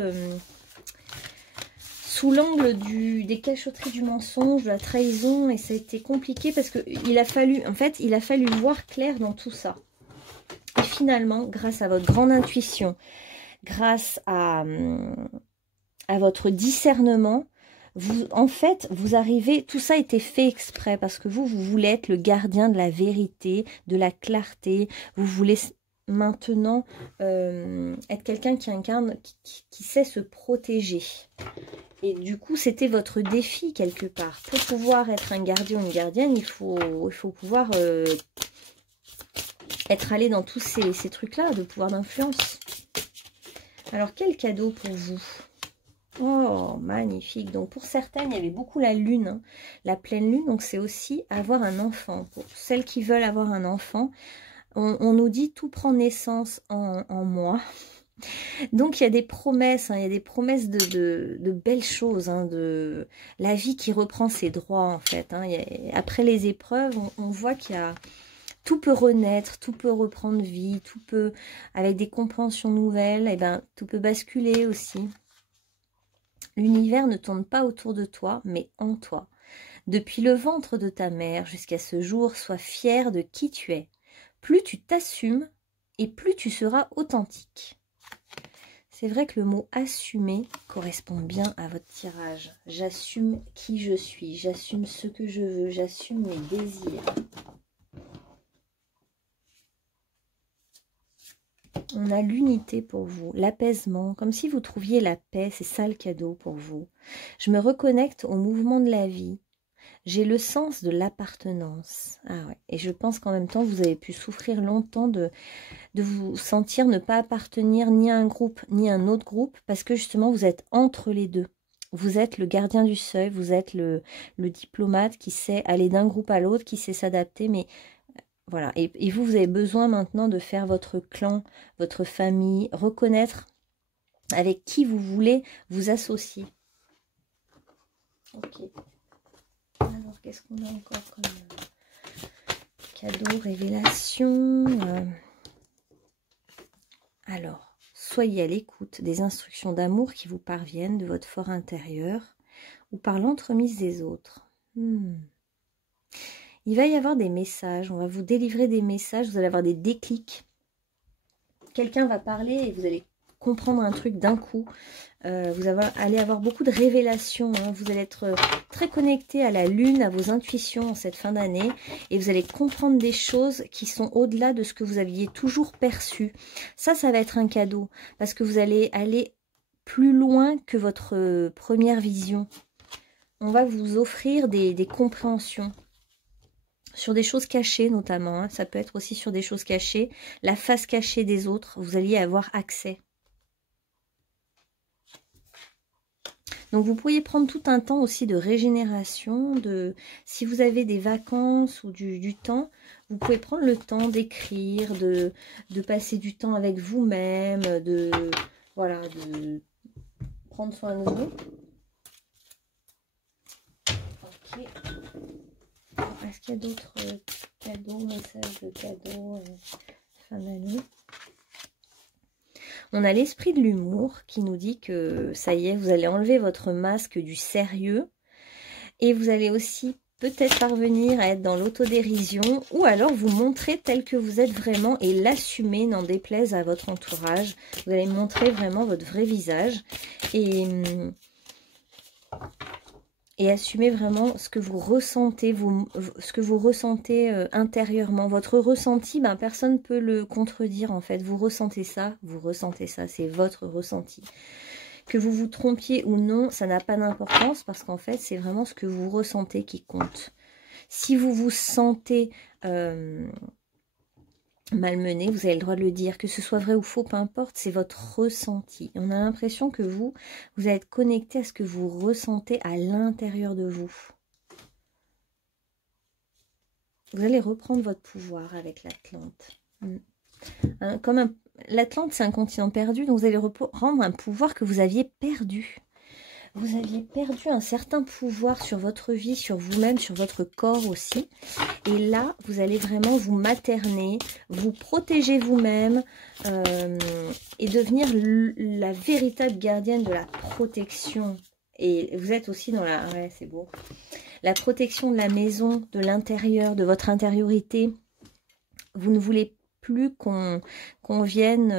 sous l'angle des cachotteries du mensonge, de la trahison, et ça a été compliqué parce que il a fallu voir clair dans tout ça. Et finalement, grâce à votre grande intuition, grâce à votre discernement, vous arrivez, tout ça a été fait exprès parce que vous voulez être le gardien de la vérité, de la clarté. Vous voulez maintenant être quelqu'un qui incarne, qui sait se protéger. Et du coup, c'était votre défi quelque part. Pour pouvoir être un gardien ou une gardienne, il faut pouvoir être allé dans tous ces trucs-là, de pouvoir d'influence. Alors, quel cadeau pour vous? Oh, magnifique. Donc, pour certaines, il y avait beaucoup la lune, hein, la pleine lune. Donc, c'est aussi avoir un enfant. Pour celles qui veulent avoir un enfant, on nous dit tout prend naissance en moi. Donc, il y a des promesses, hein, il y a des promesses de belles choses, hein, de la vie qui reprend ses droits, en fait. Hein. Après les épreuves, on voit qu'il y a... Tout peut renaître, tout peut reprendre vie, tout peut, avec des compréhensions nouvelles, et ben, tout peut basculer aussi. L'univers ne tourne pas autour de toi, mais en toi. Depuis le ventre de ta mère jusqu'à ce jour, sois fier de qui tu es. Plus tu t'assumes, et plus tu seras authentique. C'est vrai que le mot « assumer » correspond bien à votre tirage. J'assume qui je suis, j'assume ce que je veux, j'assume mes désirs. On a l'unité pour vous, l'apaisement, comme si vous trouviez la paix, c'est ça le cadeau pour vous. Je me reconnecte au mouvement de la vie. J'ai le sens de l'appartenance. Ah ouais. Et je pense qu'en même temps, vous avez pu souffrir longtemps de vous sentir ne pas appartenir ni à un groupe ni à un autre groupe, parce que justement, vous êtes entre les deux. Vous êtes le gardien du seuil, vous êtes le diplomate qui sait aller d'un groupe à l'autre, qui sait s'adapter, mais... Voilà, et vous avez besoin maintenant de faire votre clan, votre famille, reconnaître avec qui vous voulez vous associer. Ok. Alors, qu'est-ce qu'on a encore comme cadeau, révélation Alors, soyez à l'écoute des instructions d'amour qui vous parviennent de votre fort intérieur ou par l'entremise des autres. Il va y avoir des messages, on va vous délivrer des messages, vous allez avoir des déclics. Quelqu'un va parler et vous allez comprendre un truc d'un coup. Vous allez avoir beaucoup de révélations. Hein. Vous allez être très connecté à la lune, à vos intuitions en cette fin d'année. Et vous allez comprendre des choses qui sont au-delà de ce que vous aviez toujours perçu. Ça va être un cadeau. Parce que vous allez aller plus loin que votre première vision. On va vous offrir des compréhensions sur des choses cachées notamment, hein. Ça peut être aussi sur des choses cachées, la face cachée des autres, vous alliez avoir accès. Donc vous pourriez prendre tout un temps aussi de régénération, si vous avez des vacances ou du temps, vous pouvez prendre le temps d'écrire, de passer du temps avec vous-même, voilà, de prendre soin de vous. Ok. Est-ce qu'il y a d'autres cadeaux, messages de cadeaux fin d'année? On a l'esprit de l'humour qui nous dit que ça y est, vous allez enlever votre masque du sérieux et vous allez aussi peut-être parvenir à être dans l'autodérision ou alors vous montrer tel que vous êtes vraiment et l'assumer, n'en déplaise à votre entourage. Vous allez montrer vraiment votre vrai visage et assumer vraiment ce que vous ressentez, intérieurement. Votre ressenti, ben, personne ne peut le contredire en fait. Vous ressentez ça, c'est votre ressenti. Que vous vous trompiez ou non, ça n'a pas d'importance parce qu'en fait, c'est vraiment ce que vous ressentez qui compte. Si vous vous sentez malmené, vous avez le droit de le dire, que ce soit vrai ou faux, peu importe, c'est votre ressenti. On a l'impression que vous allez être connecté à ce que vous ressentez à l'intérieur de vous. Vous allez reprendre votre pouvoir avec l'Atlante. Hein, l'Atlante, c'est un continent perdu, donc vous allez reprendre un pouvoir que vous aviez perdu. Vous aviez perdu un certain pouvoir sur votre vie, sur vous-même, sur votre corps aussi. Et là, vous allez vraiment vous materner, vous protéger vous-même et devenir la véritable gardienne de la protection. Et vous êtes aussi dans la... Ouais, c'est beau. La protection de la maison, de l'intérieur, de votre intériorité. Vous ne voulez plus qu'on vienne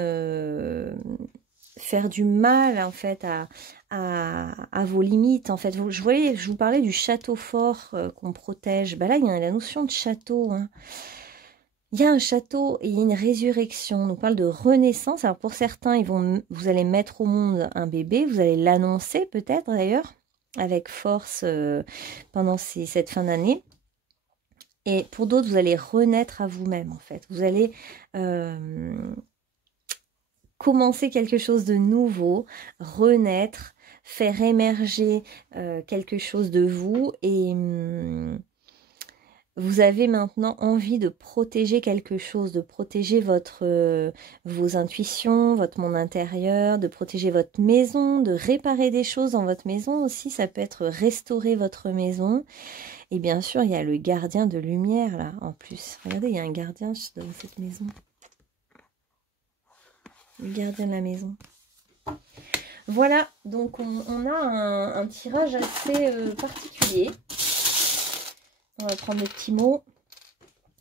faire du mal, en fait, à vos limites. En fait, je vous parlais du château fort qu'on protège. Ben là, il y a la notion de château. Hein. Il y a un château et il y a une résurrection. On nous parle de renaissance. Alors pour certains, vous allez mettre au monde un bébé. Vous allez l'annoncer peut-être d'ailleurs avec force pendant cette fin d'année. Et pour d'autres, vous allez renaître à vous-même en fait. Vous allez commencer quelque chose de nouveau, renaître, faire émerger quelque chose de vous et vous avez maintenant envie de protéger quelque chose, de protéger vos intuitions, votre monde intérieur, de protéger votre maison, de réparer des choses dans votre maison aussi. Ça peut être restaurer votre maison. Et bien sûr, il y a le gardien de lumière là en plus. Regardez, il y a un gardien dans cette maison. Le gardien de la maison. Voilà, donc on a un tirage assez particulier. On va prendre le petit mot.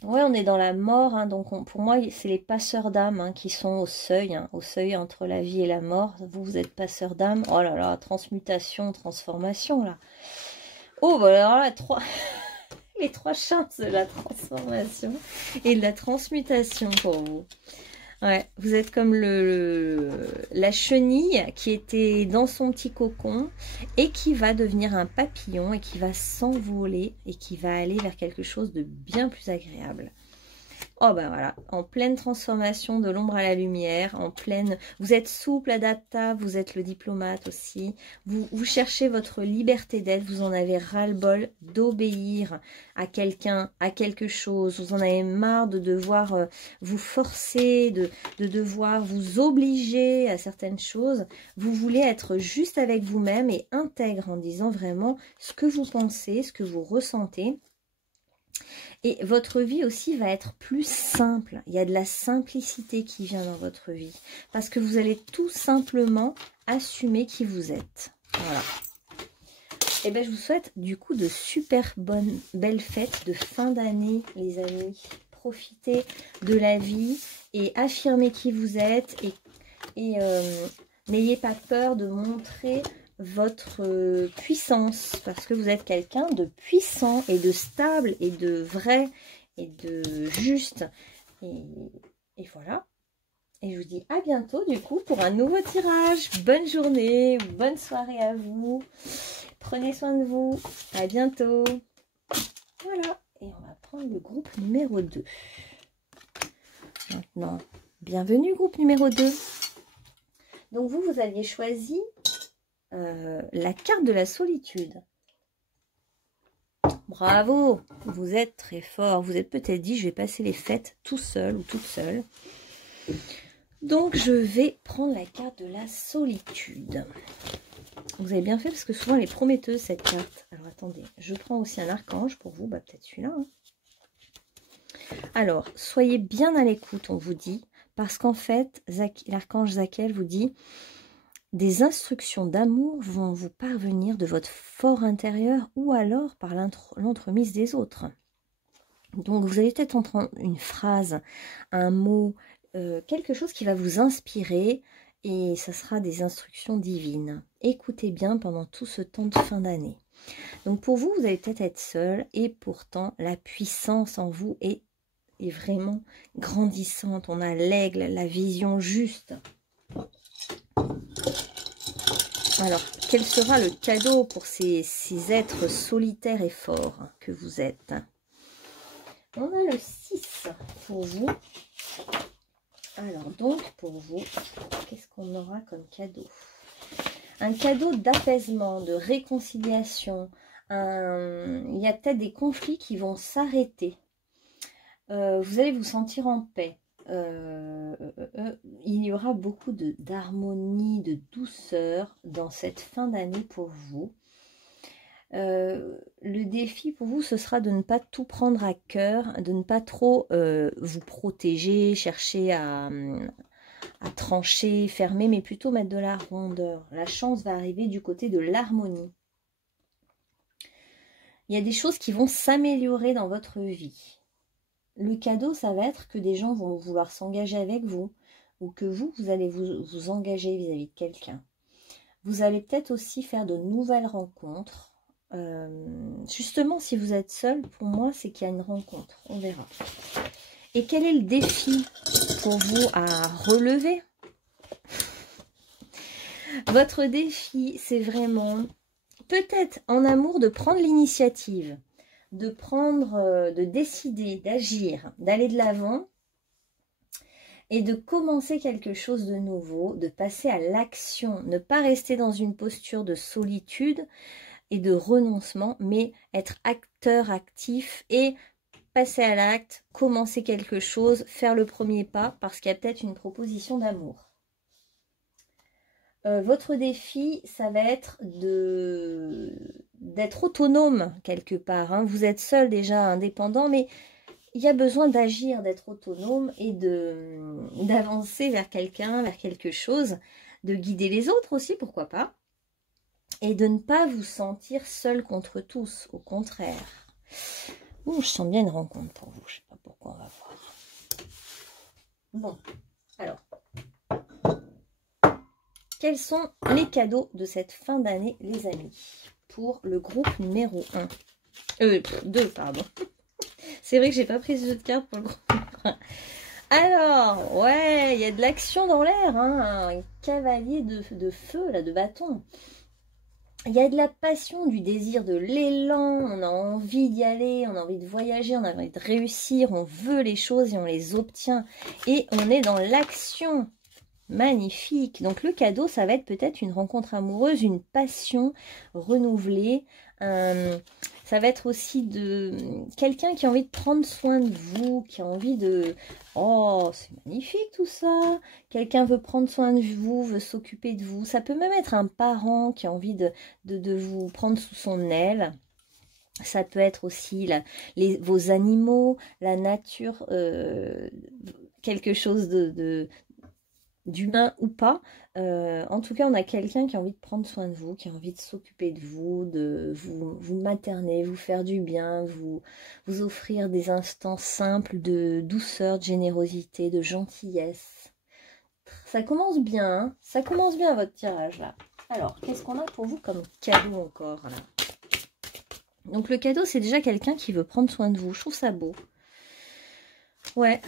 Ouais, on est dans la mort, hein, donc pour moi, c'est les passeurs d'âme hein, qui sont au seuil entre la vie et la mort. Vous êtes passeurs d'âme. Oh là là, transmutation, transformation, là. Oh, bah alors là, les trois chances de la transformation et de la transmutation pour vous. Ouais, vous êtes comme la chenille qui était dans son petit cocon et qui va devenir un papillon et qui va s'envoler et qui va aller vers quelque chose de bien plus agréable. Oh ben voilà, en pleine transformation de l'ombre à la lumière, vous êtes souple, adaptable, vous êtes le diplomate aussi. Vous cherchez votre liberté d'être, vous en avez ras-le-bol d'obéir à quelqu'un, à quelque chose. Vous en avez marre de devoir vous forcer, de devoir vous obliger à certaines choses. Vous voulez être juste avec vous-même et intègre en disant vraiment ce que vous pensez, ce que vous ressentez. Et votre vie aussi va être plus simple. Il y a de la simplicité qui vient dans votre vie. Parce que vous allez tout simplement assumer qui vous êtes. Voilà. Et bien je vous souhaite du coup de super belles fêtes de fin d'année les amis. Profitez de la vie et affirmez qui vous êtes. Et n'ayez pas peur de montrer votre puissance, parce que vous êtes quelqu'un de puissant et de stable et de vrai et de juste et voilà, et je vous dis à bientôt du coup pour un nouveau tirage. Bonne journée, bonne soirée à vous, prenez soin de vous, à bientôt. Voilà, et on va prendre prendre le groupe numéro 2. Maintenant, bienvenue groupe numéro 2. Donc vous aviez choisi la carte de la solitude. Bravo, vous êtes très fort. Vous êtes peut-être dit, je vais passer les fêtes tout seul ou toute seule. Donc je vais prendre la carte de la solitude. Vous avez bien fait parce que souvent elle est prometteuse cette carte. Alors attendez, je prends aussi un archange pour vous, bah, peut-être celui-là. Hein. Alors, soyez bien à l'écoute, on vous dit, parce qu'en fait, l'archange Zachiel vous dit, des instructions d'amour vont vous parvenir de votre fort intérieur ou alors par l'entremise des autres. Donc vous allez peut-être entendre une phrase, un mot, quelque chose qui va vous inspirer et ça sera des instructions divines. Écoutez bien pendant tout ce temps de fin d'année. Donc pour vous, vous allez peut-être être seul et pourtant la puissance en vous est vraiment grandissante. On a l'aigle, la vision juste. Alors, quel sera le cadeau pour ces êtres solitaires et forts que vous êtes? On a le 6 pour vous. Alors, donc, pour vous, qu'est-ce qu'on aura comme cadeau? Un cadeau d'apaisement, de réconciliation. Il y a peut-être des conflits qui vont s'arrêter. Vous allez vous sentir en paix. Il y aura beaucoup d'harmonie, de douceur dans cette fin d'année pour vous. Le défi pour vous, ce sera de ne pas tout prendre à cœur, de ne pas trop vous protéger, chercher à trancher, fermer, mais plutôt mettre de la rondeur. La chance va arriver du côté de l'harmonie. Il y a des choses qui vont s'améliorer dans votre vie. Le cadeau, ça va être que des gens vont vouloir s'engager avec vous ou que vous allez vous engager vis-à-vis de quelqu'un. Vous allez peut-être aussi faire de nouvelles rencontres. Justement, si vous êtes seul, pour moi, c'est qu'il y a une rencontre. On verra. Et quel est le défi pour vous à relever? Votre défi, c'est vraiment, peut-être en amour, de prendre l'initiative. De décider, d'agir, d'aller de l'avant et de commencer quelque chose de nouveau, de passer à l'action, ne pas rester dans une posture de solitude et de renoncement, mais être acteur actif et passer à l'acte, commencer quelque chose, faire le premier pas parce qu'il y a peut-être une proposition d'amour. Votre défi, ça va être d'être autonome quelque part. Hein. Vous êtes seul déjà, indépendant, mais il y a besoin d'agir, d'être autonome et d'avancer vers quelqu'un, vers quelque chose, de guider les autres aussi, pourquoi pas, et de ne pas vous sentir seul contre tous, au contraire. Ouh, je sens bien une rencontre pour vous, je ne sais pas pourquoi, on va voir. Bon, alors... Quels sont les cadeaux de cette fin d'année, les amis, pour le groupe numéro 1 2, pardon. C'est vrai que j'ai pas pris ce jeu de cartes pour le groupe numéro 1. Alors, ouais, il y a de l'action dans l'air, hein, un cavalier de feu, là, de bâton. Il y a de la passion, du désir, de l'élan, on a envie d'y aller, on a envie de voyager, on a envie de réussir, on veut les choses et on les obtient. Et on est dans l'action. Magnifique. Donc le cadeau, ça va être peut-être une rencontre amoureuse, une passion renouvelée. Ça va être aussi de quelqu'un qui a envie de prendre soin de vous, qui a envie de... Oh, c'est magnifique tout ça. Quelqu'un veut prendre soin de vous, veut s'occuper de vous. Ça peut même être un parent qui a envie de vous prendre sous son aile. Ça peut être aussi vos animaux, la nature, quelque chose d'humain ou pas. En tout cas, on a quelqu'un qui a envie de prendre soin de vous, qui a envie de s'occuper de vous, de vous materner, vous faire du bien, vous offrir des instants simples de douceur, de générosité, de gentillesse. Ça commence bien, hein, ça commence bien votre tirage là. Alors, qu'est-ce qu'on a pour vous comme cadeau encore là? Donc le cadeau, c'est déjà quelqu'un qui veut prendre soin de vous. Je trouve ça beau. Ouais.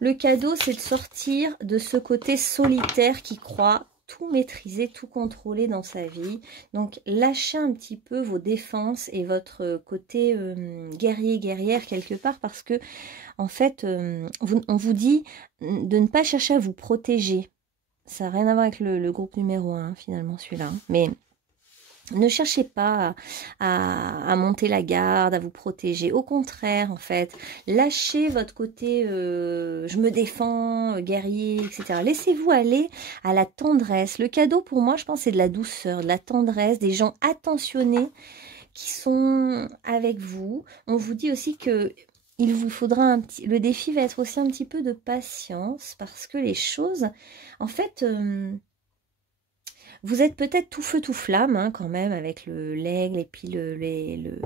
Le cadeau, c'est de sortir de ce côté solitaire qui croit tout maîtriser, tout contrôler dans sa vie. Donc lâchez un petit peu vos défenses et votre côté guerrier, guerrière quelque part, parce que en fait, on vous dit de ne pas chercher à vous protéger. Ça n'a rien à voir avec le groupe numéro 1, finalement, celui-là. Mais ne cherchez pas à monter la garde, à vous protéger. Au contraire, en fait, lâchez votre côté je me défends, guerrier, etc. Laissez-vous aller à la tendresse. Le cadeau, pour moi, je pense, c'est de la douceur, de la tendresse, des gens attentionnés qui sont avec vous. On vous dit aussi que il vous faudra un petit... Le défi va être aussi un petit peu de patience, parce que les choses, en fait... vous êtes peut-être tout feu tout flamme hein, quand même avec l'aigle et puis le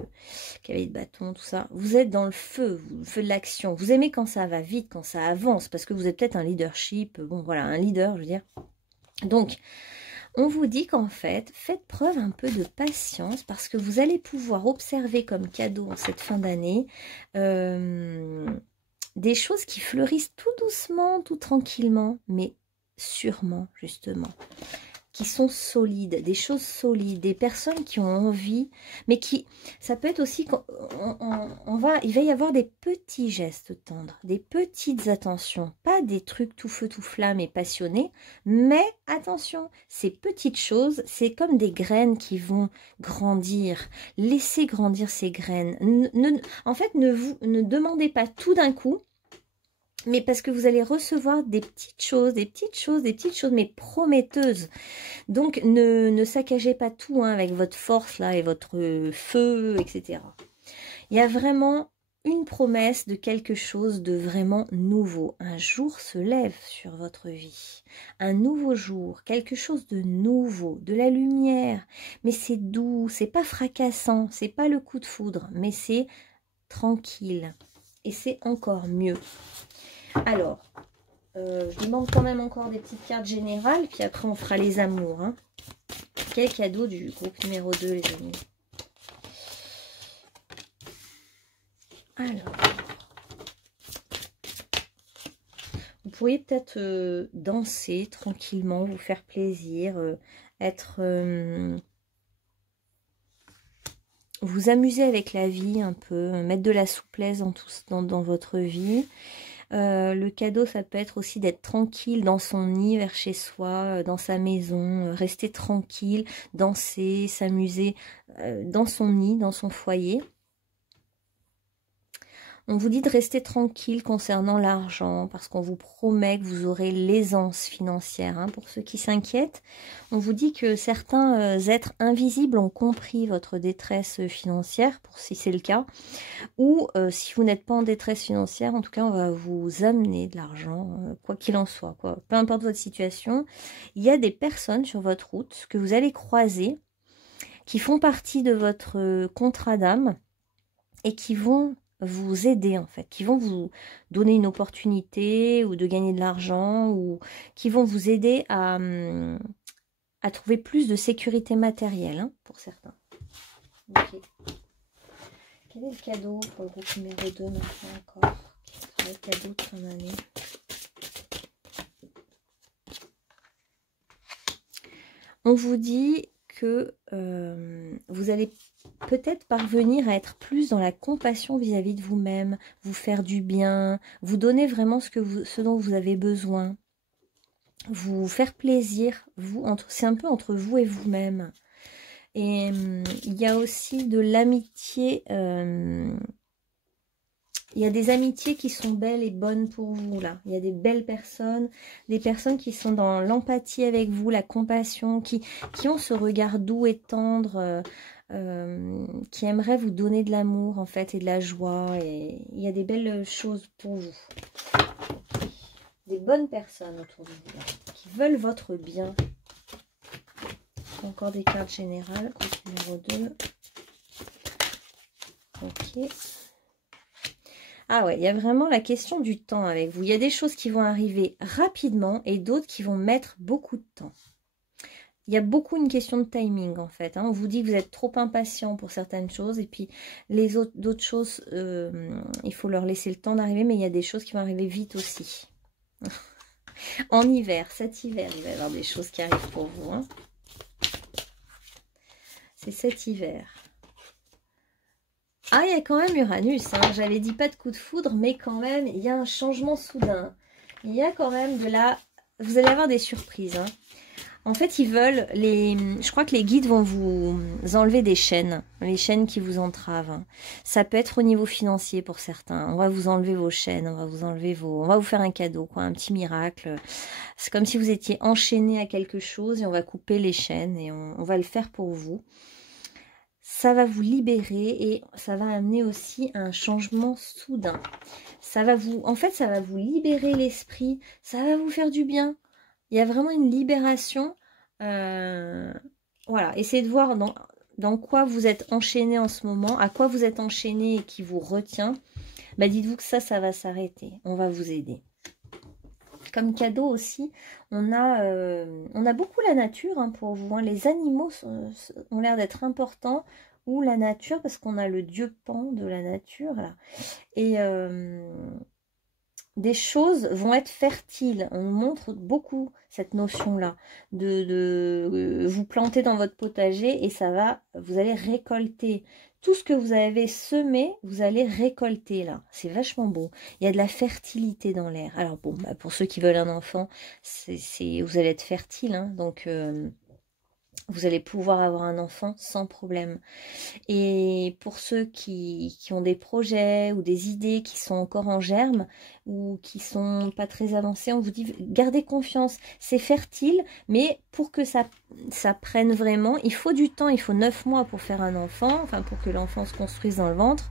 cavalier de bâton, tout ça. Vous êtes dans le feu de l'action. Vous aimez quand ça va vite, quand ça avance, parce que vous êtes peut-être un leadership, bon voilà, un leader, je veux dire. Donc, on vous dit qu'en fait, faites preuve un peu de patience parce que vous allez pouvoir observer comme cadeau en cette fin d'année des choses qui fleurissent tout doucement, tout tranquillement, mais sûrement, justement. Qui sont solides, des choses solides, des personnes qui ont envie, mais qui, ça peut être aussi, il va y avoir des petits gestes tendres, des petites attentions, pas des trucs tout feu, tout flamme et passionnés, mais attention, ces petites choses, c'est comme des graines qui vont grandir, laissez grandir ces graines, en fait, ne demandez pas tout d'un coup, mais parce que vous allez recevoir des petites choses, mais prometteuses. Donc, ne saccagez pas tout hein, avec votre force là et votre feu, etc. Il y a vraiment une promesse de quelque chose de vraiment nouveau. Un jour se lève sur votre vie. Un nouveau jour, quelque chose de nouveau, de la lumière. Mais c'est doux, c'est pas fracassant, c'est pas le coup de foudre, mais c'est tranquille. Et c'est encore mieux. Alors, je demande quand même encore des petites cartes générales, puis après on fera les amours. Hein. Quel cadeau du groupe numéro 2, les amis? Alors, vous pourriez peut-être danser tranquillement, vous faire plaisir, vous amuser avec la vie un peu, mettre de la souplesse dans votre vie. Le cadeau, ça peut être aussi d'être tranquille dans son nid, vers chez soi, dans sa maison, rester tranquille, danser, s'amuser dans son nid, dans son foyer. On vous dit de rester tranquille concernant l'argent parce qu'on vous promet que vous aurez l'aisance financière. Hein. Pour ceux qui s'inquiètent, on vous dit que certains êtres invisibles ont compris votre détresse financière, pour si c'est le cas. Ou si vous n'êtes pas en détresse financière, en tout cas, on va vous amener de l'argent, quoi qu'il en soit. Quoi. Peu importe votre situation, il y a des personnes sur votre route que vous allez croiser qui font partie de votre contrat d'âme et qui vont vous aider en fait, qui vont vous donner une opportunité ou de gagner de l'argent ou qui vont vous aider à trouver plus de sécurité matérielle hein, pour certains. Ok. Quel est le cadeau pour le groupe numéro 2 maintenant encore? Quel sera le cadeau de fin d'année? On vous dit que vous allez peut-être parvenir à être plus dans la compassion vis-à-vis de vous-même, vous faire du bien, vous donner vraiment ce dont vous avez besoin, vous faire plaisir, c'est un peu entre vous et vous-même. Et il y a aussi de l'amitié, il y a des amitiés qui sont belles et bonnes pour vous là. Il y a des belles personnes, des personnes qui sont dans l'empathie avec vous, la compassion, qui ont ce regard doux et tendre, qui aimeraient vous donner de l'amour en fait et de la joie. Et il y a des belles choses pour vous. Des bonnes personnes autour de vous là, qui veulent votre bien. Encore des cartes générales, groupe numéro 2. Ok. Ah ouais, il y a vraiment la question du temps avec vous. Il y a des choses qui vont arriver rapidement et d'autres qui vont mettre beaucoup de temps. Il y a beaucoup une question de timing en fait. Hein. On vous dit que vous êtes trop impatient pour certaines choses et puis les d'autres choses, il faut leur laisser le temps d'arriver, mais il y a des choses qui vont arriver vite aussi. En hiver, cet hiver, il va y avoir des choses qui arrivent pour vous. Hein. C'est cet hiver. Ah, il y a quand même Uranus. Hein. J'avais dit pas de coup de foudre, mais quand même, il y a un changement soudain. Il y a quand même de la... Vous allez avoir des surprises. Hein. En fait, ils veulent... Je crois que les guides vont vous enlever des chaînes. Les chaînes qui vous entravent. Hein. Ça peut être au niveau financier pour certains. On va vous enlever vos chaînes. On va vous enlever vos... On va vous faire un cadeau, quoi, un petit miracle. C'est comme si vous étiez enchaîné à quelque chose et on va couper les chaînes et on va le faire pour vous. Ça va vous libérer et ça va amener aussi un changement soudain. Ça va vous... En fait, ça va vous libérer l'esprit. Ça va vous faire du bien. Il y a vraiment une libération. Voilà, essayez de voir dans quoi vous êtes enchaîné en ce moment, à quoi vous êtes enchaîné et qui vous retient. Bah, dites-vous que ça va s'arrêter. On va vous aider. Comme cadeau aussi, on a beaucoup la nature hein, pour vous. Hein. Les animaux ont l'air d'être importants. Ou la nature, parce qu'on a le dieu Pan de la nature. Là. Et... des choses vont être fertiles. On montre beaucoup cette notion-là de vous planter dans votre potager et vous allez récolter. Tout ce que vous avez semé, vous allez récolter là. C'est vachement beau. Il y a de la fertilité dans l'air. Alors bon, bah pour ceux qui veulent un enfant, vous allez être fertile. Hein, donc... vous allez pouvoir avoir un enfant sans problème. Et pour ceux qui ont des projets ou des idées qui sont encore en germe ou qui sont pas très avancés, on vous dit gardez confiance. C'est fertile, mais pour que ça prenne vraiment, il faut du temps. Il faut 9 mois pour faire un enfant, enfin pour que l'enfant se construise dans le ventre.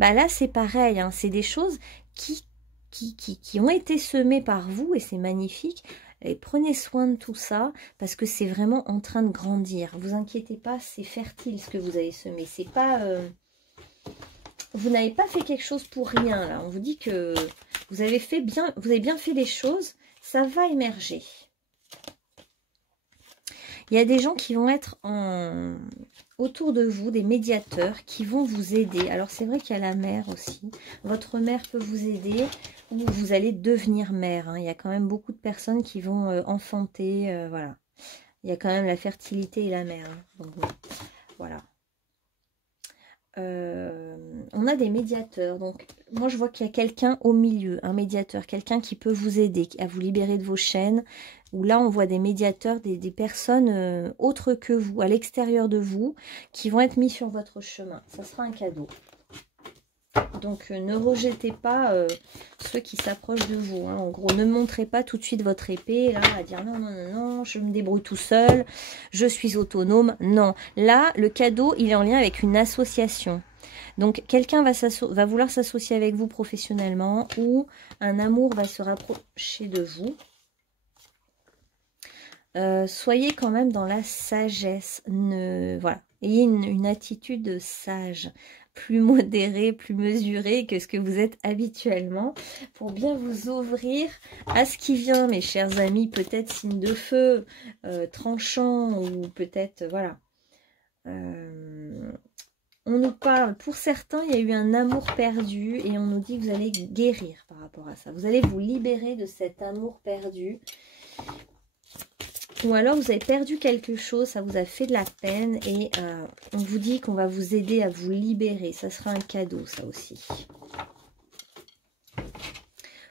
Bah là, c'est pareil. Hein, c'est des choses qui ont été semées par vous et c'est magnifique. Et prenez soin de tout ça parce que c'est vraiment en train de grandir. Vous inquiétez pas, c'est fertile ce que vous avez semé. C'est pas, vous n'avez pas fait quelque chose pour rien là. On vous dit que vous avez bien fait les choses. Ça va émerger. Il y a des gens qui vont être autour de vous, des médiateurs qui vont vous aider. Alors c'est vrai qu'il y a la mère aussi. Votre mère peut vous aider ou vous allez devenir mère. Hein. Il y a quand même beaucoup de personnes qui vont enfanter. Voilà. Il y a quand même la fertilité et la mère. Hein. Donc voilà. On a des médiateurs. Donc moi je vois qu'il y a quelqu'un au milieu, un médiateur, quelqu'un qui peut vous aider à vous libérer de vos chaînes. Où là on voit des médiateurs, des personnes autres que vous, à l'extérieur de vous, qui vont être mis sur votre chemin. Ça sera un cadeau. Donc ne rejetez pas ceux qui s'approchent de vous. Hein. En gros, ne montrez pas tout de suite votre épée là à dire non, non, non, non, je me débrouille tout seul, je suis autonome. Non, là le cadeau il est en lien avec une association. Donc quelqu'un va vouloir s'associer avec vous professionnellement ou un amour va se rapprocher de vous. Soyez quand même dans la sagesse. Voilà. Ayez une attitude sage, plus modérée, plus mesurée que ce que vous êtes habituellement pour bien vous ouvrir à ce qui vient, mes chers amis. Peut-être signe de feu, tranchant ou peut-être, voilà. On nous parle, pour certains, il y a eu un amour perdu et on nous dit que vous allez guérir par rapport à ça. Vous allez vous libérer de cet amour perdu. Ou alors vous avez perdu quelque chose, ça vous a fait de la peine et on vous dit qu'on va vous aider à vous libérer. Ça sera un cadeau, ça aussi.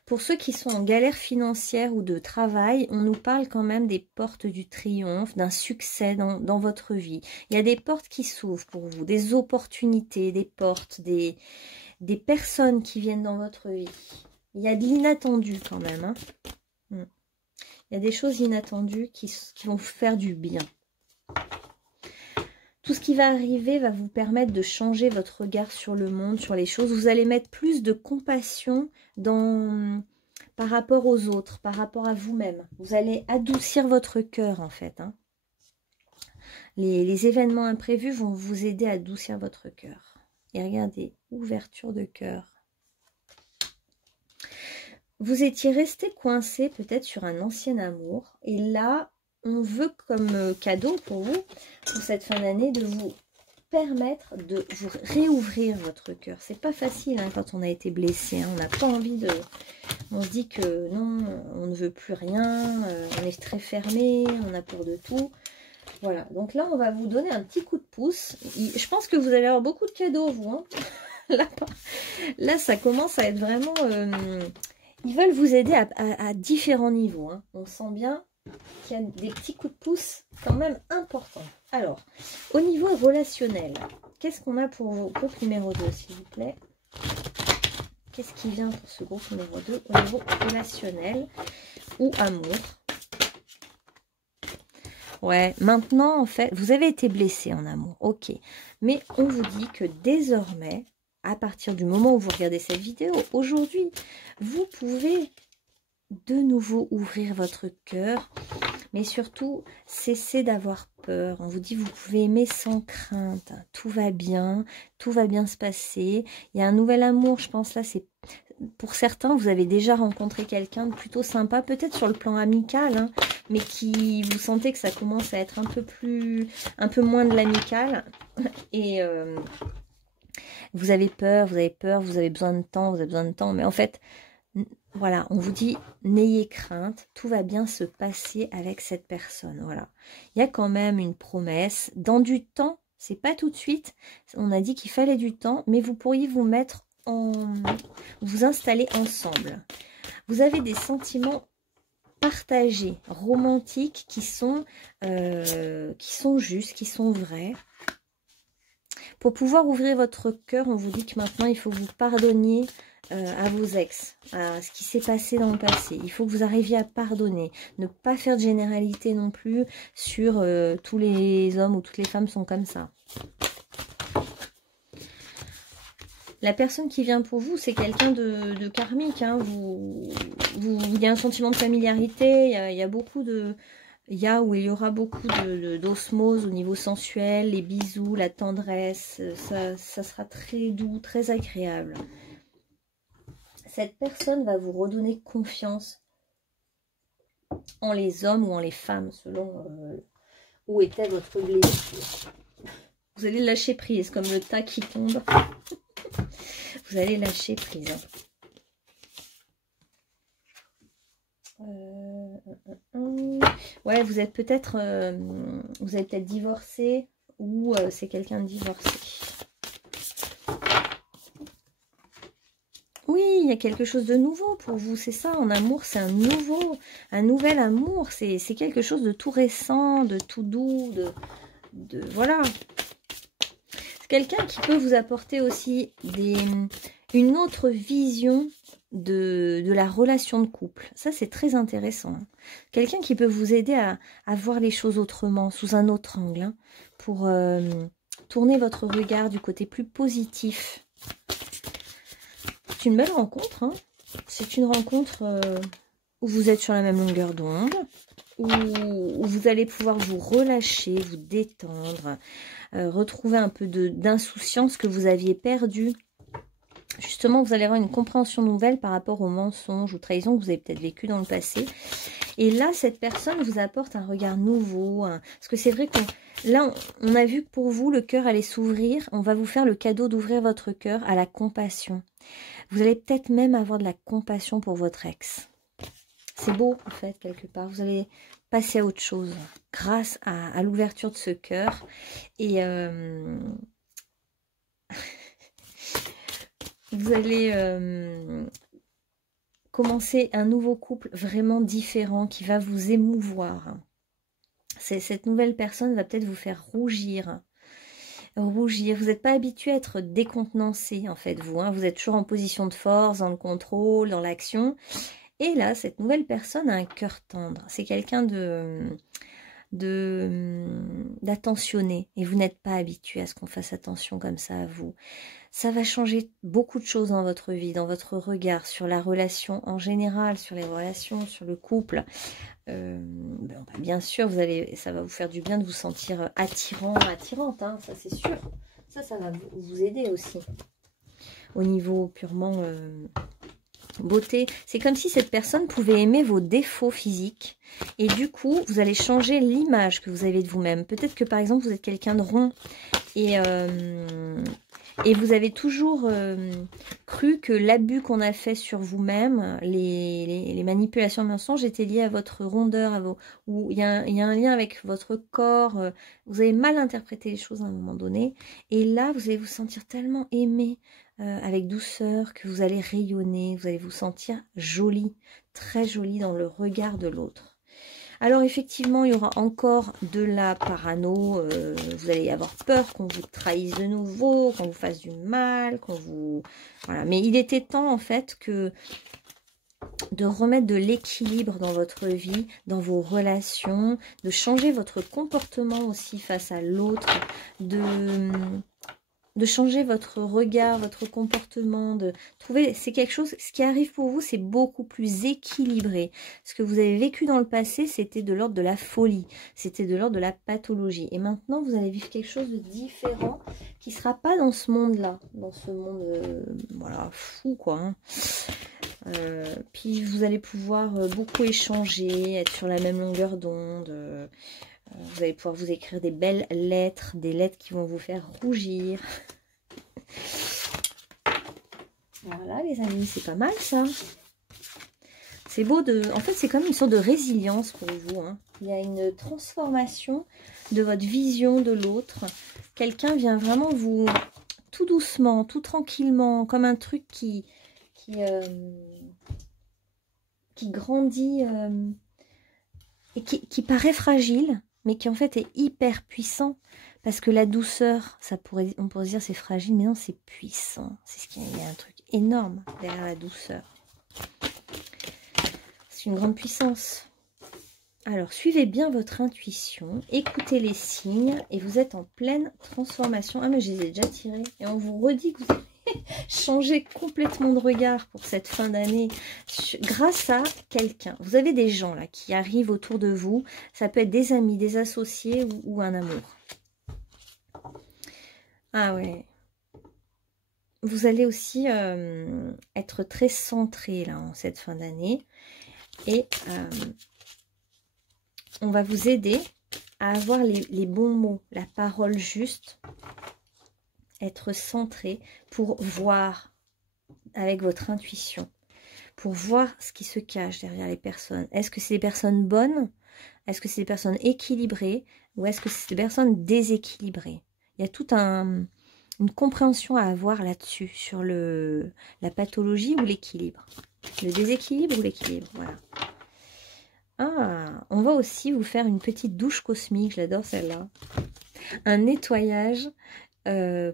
Pour ceux qui sont en galère financière ou de travail, on nous parle quand même des portes du triomphe, d'un succès dans votre vie. Il y a des portes qui s'ouvrent pour vous, des opportunités, des portes, des personnes qui viennent dans votre vie. Il y a de l'inattendu quand même, hein. Il y a des choses inattendues qui vont vous faire du bien. Tout ce qui va arriver va vous permettre de changer votre regard sur le monde, sur les choses. Vous allez mettre plus de compassion par rapport aux autres, par rapport à vous-même. Vous allez adoucir votre cœur en fait. Hein. Les événements imprévus vont vous aider à adoucir votre cœur. Et regardez, ouverture de cœur. Vous étiez resté coincé peut-être sur un ancien amour. Et là, on veut comme cadeau pour vous, pour cette fin d'année, de vous permettre de vous réouvrir votre cœur. C'est pas facile hein, quand on a été blessé. Hein. On n'a pas envie de... On se dit que non, on ne veut plus rien, on est très fermé, on a peur de tout. Voilà, donc là, on va vous donner un petit coup de pouce. Je pense que vous allez avoir beaucoup de cadeaux, vous. Hein. Là, ça commence à être vraiment... ils veulent vous aider à différents niveaux. Hein. On sent bien qu'il y a des petits coups de pouce quand même importants. Alors, au niveau relationnel, qu'est-ce qu'on a pour vos groupe numéro 2, s'il vous plaît? Qu'est-ce qui vient pour ce groupe numéro 2 au niveau relationnel ou amour? Ouais, maintenant, en fait, vous avez été blessé en amour, ok. Mais on vous dit que désormais, à partir du moment où vous regardez cette vidéo, aujourd'hui, vous pouvez de nouveau ouvrir votre cœur, mais surtout, cesser d'avoir peur. On vous dit, vous pouvez aimer sans crainte. Tout va bien se passer. Il y a un nouvel amour, je pense, là, c'est... Pour certains, vous avez déjà rencontré quelqu'un de plutôt sympa, peut-être sur le plan amical, hein, mais qui vous sentez que ça commence à être un peu moins de l'amical. Et vous avez peur, vous avez besoin de temps, mais en fait, voilà, on vous dit, n'ayez crainte, tout va bien se passer avec cette personne, voilà. Il y a quand même une promesse, dans du temps, c'est pas tout de suite, on a dit qu'il fallait du temps, mais vous pourriez vous mettre vous installer ensemble. Vous avez des sentiments partagés, romantiques, qui sont justes, qui sont vrais. Pour pouvoir ouvrir votre cœur, on vous dit que maintenant, il faut que vous pardonniez à vos ex, à ce qui s'est passé dans le passé. Il faut que vous arriviez à pardonner. Ne pas faire de généralité non plus sur tous les hommes ou toutes les femmes sont comme ça. La personne qui vient pour vous, c'est quelqu'un de karmique. Hein. Il y a un sentiment de familiarité, il y a beaucoup de... il y aura beaucoup d'osmose au niveau sensuel, les bisous, la tendresse, ça sera très doux, très agréable. Cette personne va vous redonner confiance en les hommes ou en les femmes, selon où était votre blessure. Vous allez lâcher prise, comme le tas qui tombe. Vous allez lâcher prise. Ouais, vous êtes peut-être divorcé ou c'est quelqu'un de divorcé. Oui, il y a quelque chose de nouveau pour vous, c'est ça, en amour, c'est un nouvel amour, c'est quelque chose de tout récent, de tout doux, voilà. C'est quelqu'un qui peut vous apporter aussi une autre vision de la relation de couple. Ça, c'est très intéressant. Hein. Quelqu'un qui peut vous aider à voir les choses autrement, sous un autre angle, hein, pour tourner votre regard du côté plus positif. C'est une belle rencontre. Hein. C'est une rencontre où vous êtes sur la même longueur d'onde, où vous allez pouvoir vous relâcher, vous détendre, retrouver un peu d'insouciance que vous aviez perdue. Justement, vous allez avoir une compréhension nouvelle par rapport aux mensonges ou trahisons que vous avez peut-être vécu dans le passé. Et là, cette personne vous apporte un regard nouveau. Hein, parce que c'est vrai qu'on là, on a vu que pour vous, le cœur allait s'ouvrir. On va vous faire le cadeau d'ouvrir votre cœur à la compassion. Vous allez peut-être même avoir de la compassion pour votre ex. C'est beau, en fait, quelque part. Vous allez passer à autre chose grâce à l'ouverture de ce cœur. Et... vous allez commencer un nouveau couple vraiment différent qui va vous émouvoir. Cette nouvelle personne va peut-être vous faire rougir. Rougir. Vous n'êtes pas habitué à être décontenancé, en fait, vous. Hein. Vous êtes toujours en position de force, dans le contrôle, dans l'action. Et là, cette nouvelle personne a un cœur tendre. C'est quelqu'un d'attentionné. Et vous n'êtes pas habitué à ce qu'on fasse attention comme ça à vous. Ça va changer beaucoup de choses dans votre vie, dans votre regard sur la relation en général, sur les relations, sur le couple. Bien sûr, ça va vous faire du bien de vous sentir attirant, attirante, hein, ça c'est sûr. Ça va vous aider aussi. Au niveau purement beauté. C'est comme si cette personne pouvait aimer vos défauts physiques. Et du coup, vous allez changer l'image que vous avez de vous-même. Peut-être que par exemple, vous êtes quelqu'un de rond et vous avez toujours cru que l'abus qu'on a fait sur vous-même, les manipulations de mensonges étaient liées à votre rondeur, ou il y a un lien avec votre corps. Vous avez mal interprété les choses à un moment donné. Et là, vous allez vous sentir tellement aimé, avec douceur, que vous allez rayonner, vous allez vous sentir jolie, très jolie dans le regard de l'autre. Alors effectivement, il y aura encore de la parano, vous allez avoir peur qu'on vous trahisse de nouveau, qu'on vous fasse du mal, qu'on vous... Voilà, mais il était temps en fait de remettre de l'équilibre dans votre vie, dans vos relations, de changer votre comportement aussi face à l'autre, de changer votre regard, votre comportement, de trouver, c'est quelque chose, ce qui arrive pour vous, c'est beaucoup plus équilibré. Ce que vous avez vécu dans le passé, c'était de l'ordre de la folie, c'était de l'ordre de la pathologie. Et maintenant, vous allez vivre quelque chose de différent, qui ne sera pas dans ce monde-là, dans ce monde, voilà, fou, quoi. Hein. Puis vous allez pouvoir beaucoup échanger, être sur la même longueur d'onde. Vous allez pouvoir vous écrire des belles lettres, des lettres qui vont vous faire rougir. Voilà les amis, c'est pas mal ça. C'est beau de... En fait, c'est comme une sorte de résilience pour vous. Hein. Il y a une transformation de votre vision de l'autre. Quelqu'un vient vraiment vous... tout doucement, tout tranquillement, comme un truc qui grandit et qui paraît fragile, mais qui en fait est hyper puissant. Parce que la douceur, on pourrait se dire c'est fragile, mais non, c'est puissant. C'est ce qu'il y a un truc énorme derrière la douceur. C'est une grande puissance. Alors, suivez bien votre intuition, écoutez les signes, et vous êtes en pleine transformation. Ah, mais je les ai déjà tirés. Et on vous redit que vous allez changer complètement de regard pour cette fin d'année grâce à quelqu'un. Vous avez des gens là qui arrivent autour de vous. Ça peut être des amis, des associés ou un amour. Ah ouais. Vous allez aussi être très centré là en cette fin d'année. Et on va vous aider à avoir les bons mots, la parole juste, être centré pour voir avec votre intuition, pour voir ce qui se cache derrière les personnes. Est-ce que c'est des personnes bonnes? Est-ce que c'est des personnes équilibrées? Ou est-ce que c'est des personnes déséquilibrées? Il y a toute une compréhension à avoir là-dessus, sur la pathologie ou l'équilibre. Le déséquilibre ou l'équilibre, voilà. Ah, on va aussi vous faire une petite douche cosmique, j'adore celle-là. Un nettoyage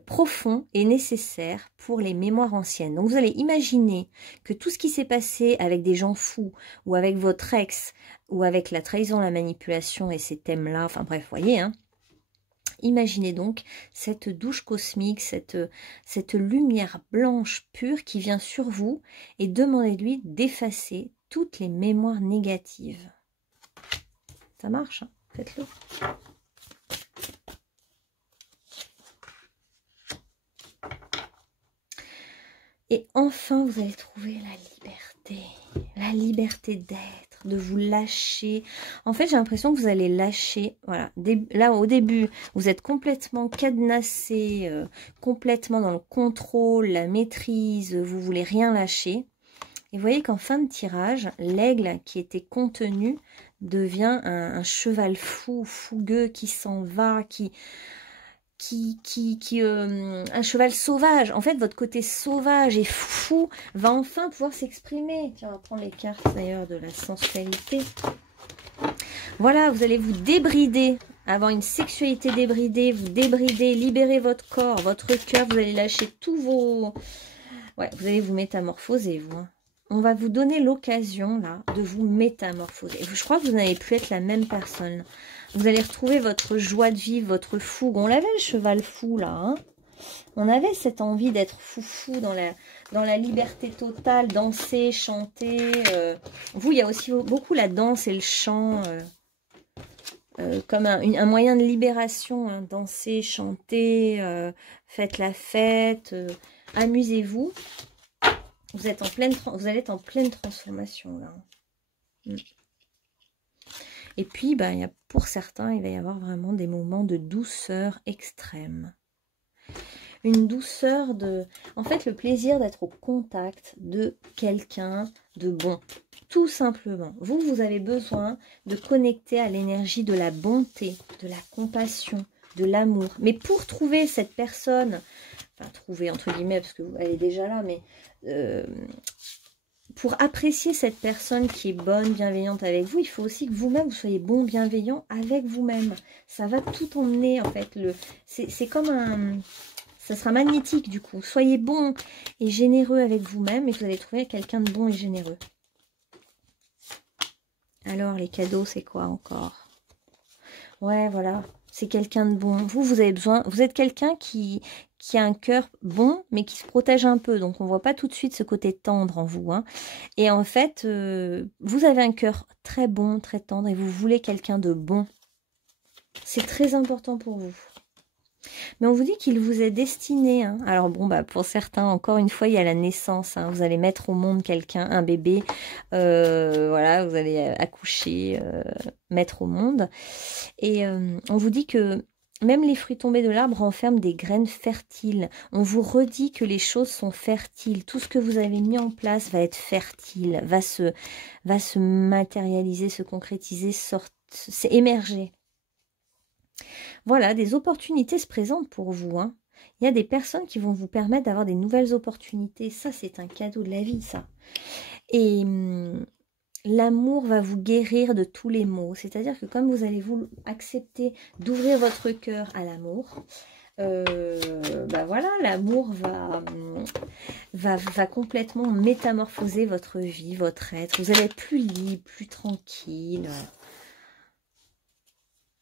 profond et nécessaire pour les mémoires anciennes. Donc vous allez imaginer que tout ce qui s'est passé avec des gens fous, ou avec votre ex, ou avec la trahison, la manipulation et ces thèmes-là, enfin bref, voyez, hein. Imaginez donc cette douche cosmique, cette lumière blanche pure qui vient sur vous et demandez-lui d'effacer toutes les mémoires négatives. Ça marche, hein, faites-le. Et enfin, vous allez trouver la liberté d'être, de vous lâcher. En fait, j'ai l'impression que vous allez lâcher. Voilà, là au début, vous êtes complètement cadenassé, complètement dans le contrôle, la maîtrise, vous voulez rien lâcher. Et vous voyez qu'en fin de tirage, l'aigle qui était contenu devient un cheval fou, fougueux, qui s'en va, un cheval sauvage. En fait, votre côté sauvage et fou va enfin pouvoir s'exprimer. Tiens, on va prendre les cartes d'ailleurs de la sensualité. Voilà, vous allez vous débrider, avoir une sexualité débridée, vous débrider, libérer votre corps, votre cœur. Vous allez lâcher tous vos... Ouais, vous allez vous métamorphoser, vous. Hein. On va vous donner l'occasion, là, de vous métamorphoser. Je crois que vous n'allez plus être la même personne. Vous allez retrouver votre joie de vivre, votre fougue. On l'avait le cheval fou, là. Hein, on avait cette envie d'être foufou dans la liberté totale, danser, chanter. Vous, il y a aussi beaucoup la danse et le chant comme un moyen de libération. Hein, danser, chanter, faites la fête, amusez-vous. Vous êtes vous allez être en pleine transformation là. Et puis, bah, pour certains, il va y avoir vraiment des moments de douceur extrême. Une douceur de... En fait, le plaisir d'être au contact de quelqu'un de bon. Tout simplement. Vous avez besoin de connecter à l'énergie de la bonté, de la compassion, de l'amour. Mais pour trouver cette personne, enfin trouver entre guillemets, parce qu'elle est déjà là, mais pour apprécier cette personne qui est bonne, bienveillante avec vous, il faut aussi que vous-même, vous soyez bon, bienveillant avec vous-même. Ça va tout emmener, en fait. C'est comme un... Ça sera magnétique, du coup. Soyez bon et généreux avec vous-même et vous allez trouver quelqu'un de bon et généreux. Alors, les cadeaux, c'est quoi encore? Ouais, voilà. C'est quelqu'un de bon. Vous avez besoin... Vous êtes quelqu'un qui a un cœur bon, mais qui se protège un peu. Donc, on ne voit pas tout de suite ce côté tendre en vous. Hein. Et en fait, vous avez un cœur très bon, très tendre, et vous voulez quelqu'un de bon. C'est très important pour vous. Mais on vous dit qu'il vous est destiné. Hein. Alors bon, bah pour certains, encore une fois, il y a la naissance. Hein. Vous allez mettre au monde quelqu'un, un bébé. Voilà, vous allez accoucher, mettre au monde. Et on vous dit que même les fruits tombés de l'arbre renferment des graines fertiles. On vous redit que les choses sont fertiles. Tout ce que vous avez mis en place va être fertile, va se matérialiser, se concrétiser, émerger. Voilà, des opportunités se présentent pour vous. Hein. Il y a des personnes qui vont vous permettre d'avoir des nouvelles opportunités. Ça, c'est un cadeau de la vie, ça. Et l'amour va vous guérir de tous les maux. C'est-à-dire que comme vous allez vous accepter d'ouvrir votre cœur à l'amour, bah voilà, l'amour va complètement métamorphoser votre vie, votre être. Vous allez être plus libre, plus tranquille.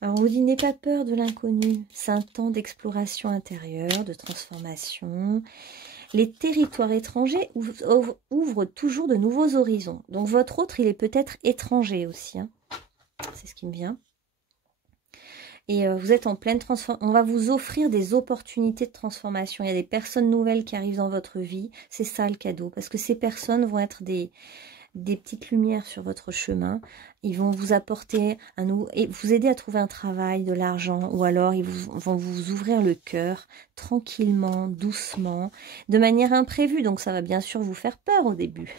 Alors, on vous dit, n'ayez pas peur de l'inconnu. C'est un temps d'exploration intérieure, de transformation. Les territoires étrangers ouvrent toujours de nouveaux horizons. Donc, votre autre, il est peut-être étranger aussi. Hein. C'est ce qui me vient. Et vous êtes en pleine transformation. On va vous offrir des opportunités de transformation. Il y a des personnes nouvelles qui arrivent dans votre vie. C'est ça le cadeau. Parce que ces personnes vont être des petites lumières sur votre chemin. Ils vont vous apporter et vous aider à trouver un travail, de l'argent, ou alors ils vont vous ouvrir le cœur tranquillement, doucement, de manière imprévue. Donc ça va bien sûr vous faire peur au début.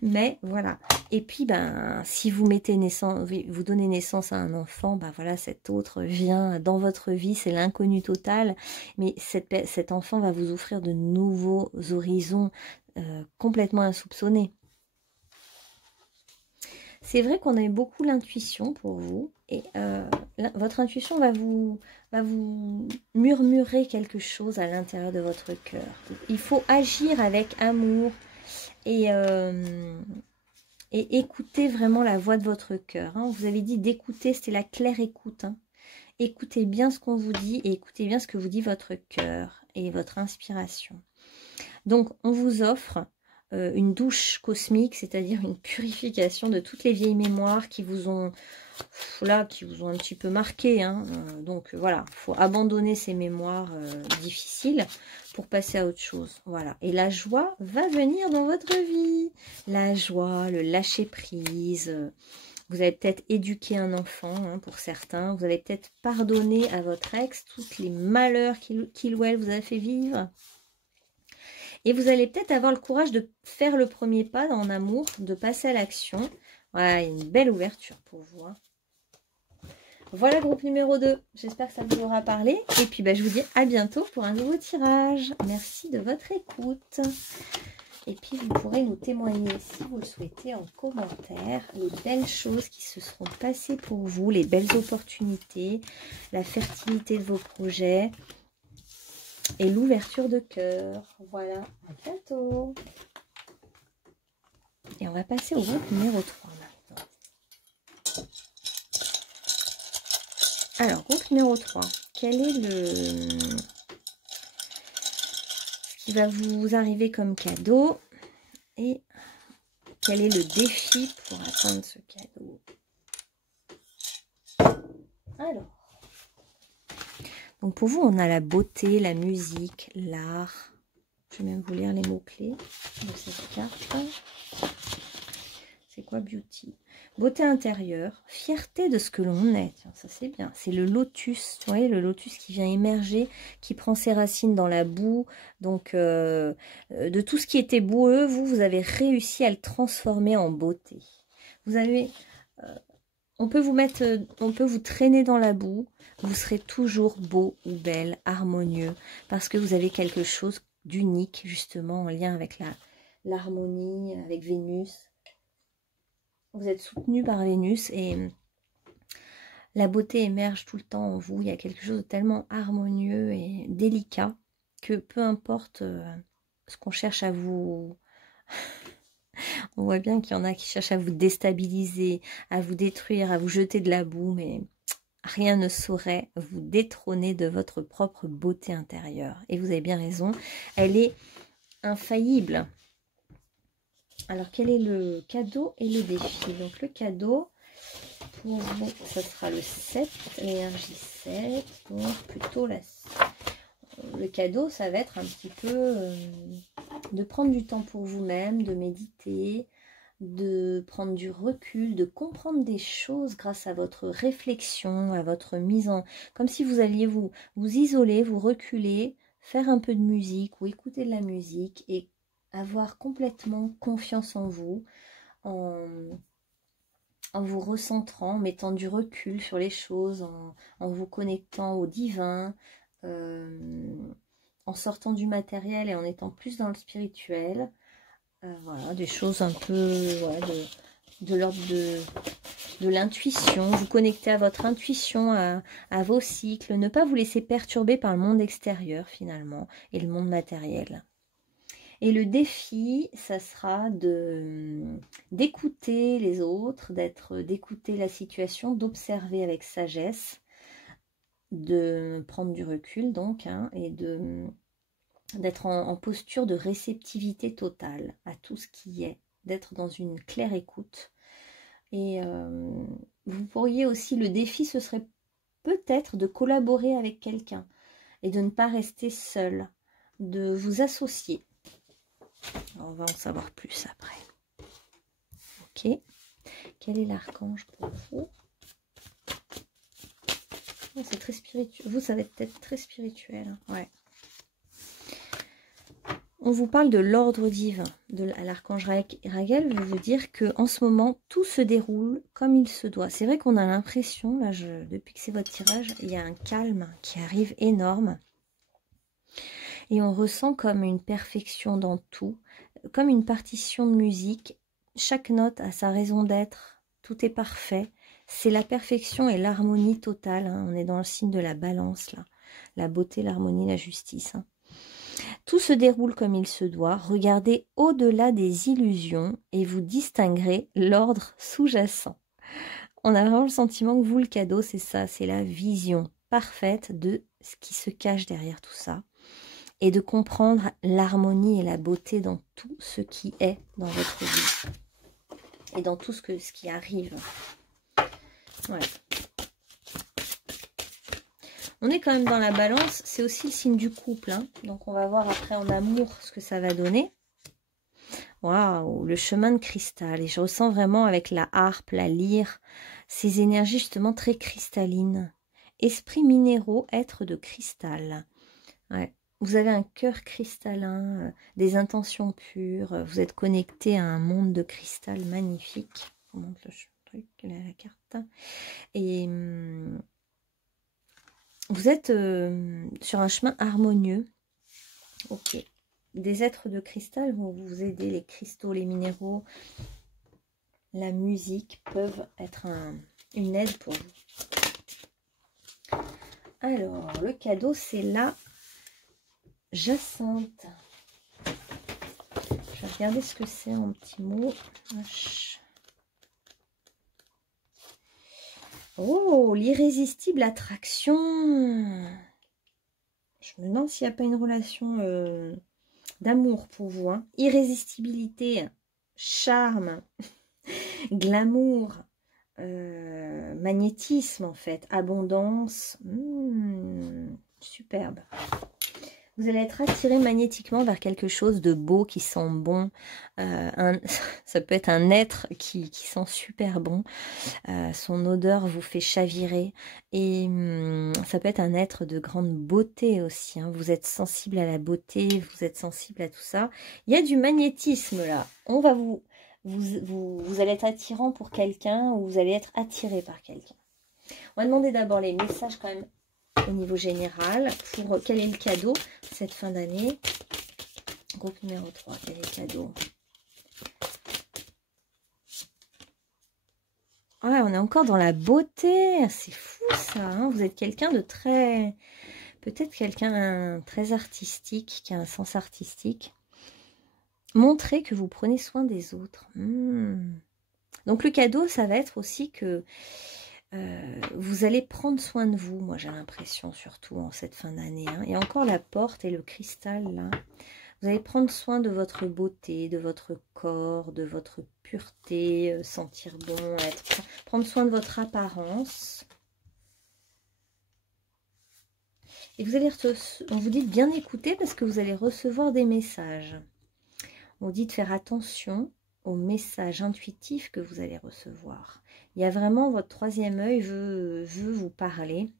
Mais voilà. Et puis ben si vous vous donnez naissance à un enfant, ben voilà, cet autre vient dans votre vie, c'est l'inconnu total. Mais cet enfant va vous offrir de nouveaux horizons complètement insoupçonnés. C'est vrai qu'on a beaucoup l'intuition pour vous et votre intuition va vous murmurer quelque chose à l'intérieur de votre cœur. Il faut agir avec amour et écouter vraiment la voix de votre cœur. Hein. Vous avez dit d'écouter, c'était la claire écoute. Hein. Écoutez bien ce qu'on vous dit et écoutez bien ce que vous dit votre cœur et votre inspiration. Donc, on vous offre une douche cosmique, c'est-à-dire une purification de toutes les vieilles mémoires qui vous ont un petit peu marqué. Hein. Donc voilà, il faut abandonner ces mémoires difficiles pour passer à autre chose. Voilà. Et la joie va venir dans votre vie. La joie, le lâcher prise. Vous allez peut-être éduquer un enfant, hein, pour certains. Vous allez peut-être pardonner à votre ex tous les malheurs qu'il ou elle vous a fait vivre. Et vous allez peut-être avoir le courage de faire le premier pas en amour, de passer à l'action. Voilà, une belle ouverture pour vous. Hein. Voilà, groupe numéro 2. J'espère que ça vous aura parlé. Et puis, bah, je vous dis à bientôt pour un nouveau tirage. Merci de votre écoute. Et puis, vous pourrez nous témoigner, si vous le souhaitez, en commentaire, les belles choses qui se seront passées pour vous, les belles opportunités, la fertilité de vos projets. Et l'ouverture de cœur. Voilà, à bientôt. Et on va passer au groupe numéro 3 maintenant. Alors, groupe numéro 3. Quel est ce qui va vous arriver comme cadeau? Et quel est le défi pour atteindre ce cadeau? Alors. Donc pour vous, on a la beauté, la musique, l'art. Je vais même vous lire les mots-clés de cette carte. C'est quoi beauty? Beauté intérieure, fierté de ce que l'on est. Tiens, ça c'est bien. C'est le lotus, vous voyez, le lotus qui vient émerger, qui prend ses racines dans la boue. Donc, de tout ce qui était boueux, vous avez réussi à le transformer en beauté. Vous avez... on peut vous traîner dans la boue. Vous serez toujours beau ou belle, harmonieux, parce que vous avez quelque chose d'unique, justement, en lien avec l'harmonie, avec Vénus. Vous êtes soutenu par Vénus et la beauté émerge tout le temps en vous. Il y a quelque chose de tellement harmonieux et délicat que peu importe ce qu'on cherche à vous... On voit bien qu'il y en a qui cherchent à vous déstabiliser, à vous détruire, à vous jeter de la boue, mais rien ne saurait vous détrôner de votre propre beauté intérieure. Et vous avez bien raison, elle est infaillible. Alors, quel est le cadeau et le défi? Donc, le cadeau, pour vous, ça sera le 7, l'énergie 7. Donc, plutôt le cadeau, ça va être un petit peu de prendre du temps pour vous-même, de méditer, de prendre du recul, de comprendre des choses grâce à votre réflexion, à votre mise en... Comme si vous alliez vous isoler, vous reculer, faire un peu de musique ou écouter de la musique et avoir complètement confiance en vous, en vous recentrant, en mettant du recul sur les choses, en vous connectant au divin, en sortant du matériel et en étant plus dans le spirituel. Voilà, des choses un peu voilà, de l'ordre de l'intuition, vous connecter à votre intuition, à vos cycles, ne pas vous laisser perturber par le monde extérieur finalement et le monde matériel. Et le défi, ça sera d'écouter les autres, d'écouter la situation, d'observer avec sagesse, de prendre du recul donc, hein, et d'être en posture de réceptivité totale à tout ce qui est, d'être dans une claire écoute. Et vous pourriez aussi, le défi, ce serait peut-être de collaborer avec quelqu'un et de ne pas rester seul, de vous associer. Alors, on va en savoir plus après. Ok. Quel est l'archange pour vous? Oh, c'est très spirituel. Vous, ça va être très spirituel. Ouais. On vous parle de l'ordre divin. L'archange Raguel veut vous dire qu'en ce moment, tout se déroule comme il se doit. C'est vrai qu'on a l'impression, là, depuis que c'est votre tirage, il y a un calme qui arrive énorme. Et on ressent comme une perfection dans tout, comme une partition de musique. Chaque note a sa raison d'être, tout est parfait. C'est la perfection et l'harmonie totale. Hein. On est dans le signe de la balance, là. La beauté, l'harmonie, la justice. Hein. Tout se déroule comme il se doit. Regardez au-delà des illusions et vous distinguerez l'ordre sous-jacent. On a vraiment le sentiment que vous, le cadeau, c'est ça. C'est la vision parfaite de ce qui se cache derrière tout ça. Et de comprendre l'harmonie et la beauté dans tout ce qui est dans votre vie. Et dans tout ce qui arrive. Ouais. On est quand même dans la balance. C'est aussi le signe du couple. Hein. Donc, on va voir après en amour ce que ça va donner. Waouh, le chemin de cristal. Et je ressens vraiment avec la harpe, la lyre, ces énergies justement très cristallines. Esprits minéraux, être de cristal. Ouais. Vous avez un cœur cristallin, des intentions pures. Vous êtes connecté à un monde de cristal magnifique. Je vous montre le truc, la carte. Et vous êtes sur un chemin harmonieux. Ok. Des êtres de cristal vont vous aider. Les cristaux, les minéraux, la musique peuvent être une aide pour vous. Alors, le cadeau, c'est la Jacinthe. Je vais regarder ce que c'est en petits mots. Oh, l'irrésistible attraction. Je me demande s'il n'y a pas une relation d'amour pour vous. Hein. Irrésistibilité, charme, glamour, magnétisme en fait, abondance. Superbe. Vous allez être attiré magnétiquement vers quelque chose de beau, qui sent bon. Ça peut être un être qui sent super bon. Son odeur vous fait chavirer. Et ça peut être un être de grande beauté aussi. Hein. Vous êtes sensible à la beauté, vous êtes sensible à tout ça. Il y a du magnétisme là. On va vous allez être attirant pour quelqu'un ou vous allez être attiré par quelqu'un. On va demander d'abord les messages quand même au niveau général pour quel est le cadeau cette fin d'année. Groupe numéro 3, quel est le cadeau? Ouais, on est encore dans la beauté, c'est fou ça, hein. Vous êtes quelqu'un de très, peut-être quelqu'un très artistique, qui a un sens artistique. Montrez que vous prenez soin des autres. Donc le cadeau, ça va être aussi que vous allez prendre soin de vous, moi j'ai l'impression, surtout en cette fin d'année. Hein. Et encore la porte et le cristal, là. Vous allez prendre soin de votre beauté, de votre corps, de votre pureté, sentir bon, prendre soin de votre apparence. Et vous allez, on vous dit de bien écouter parce que vous allez recevoir des messages. On vous dit de faire attention aux messages intuitifs que vous allez recevoir. Il y a vraiment votre troisième œil veut vous parler.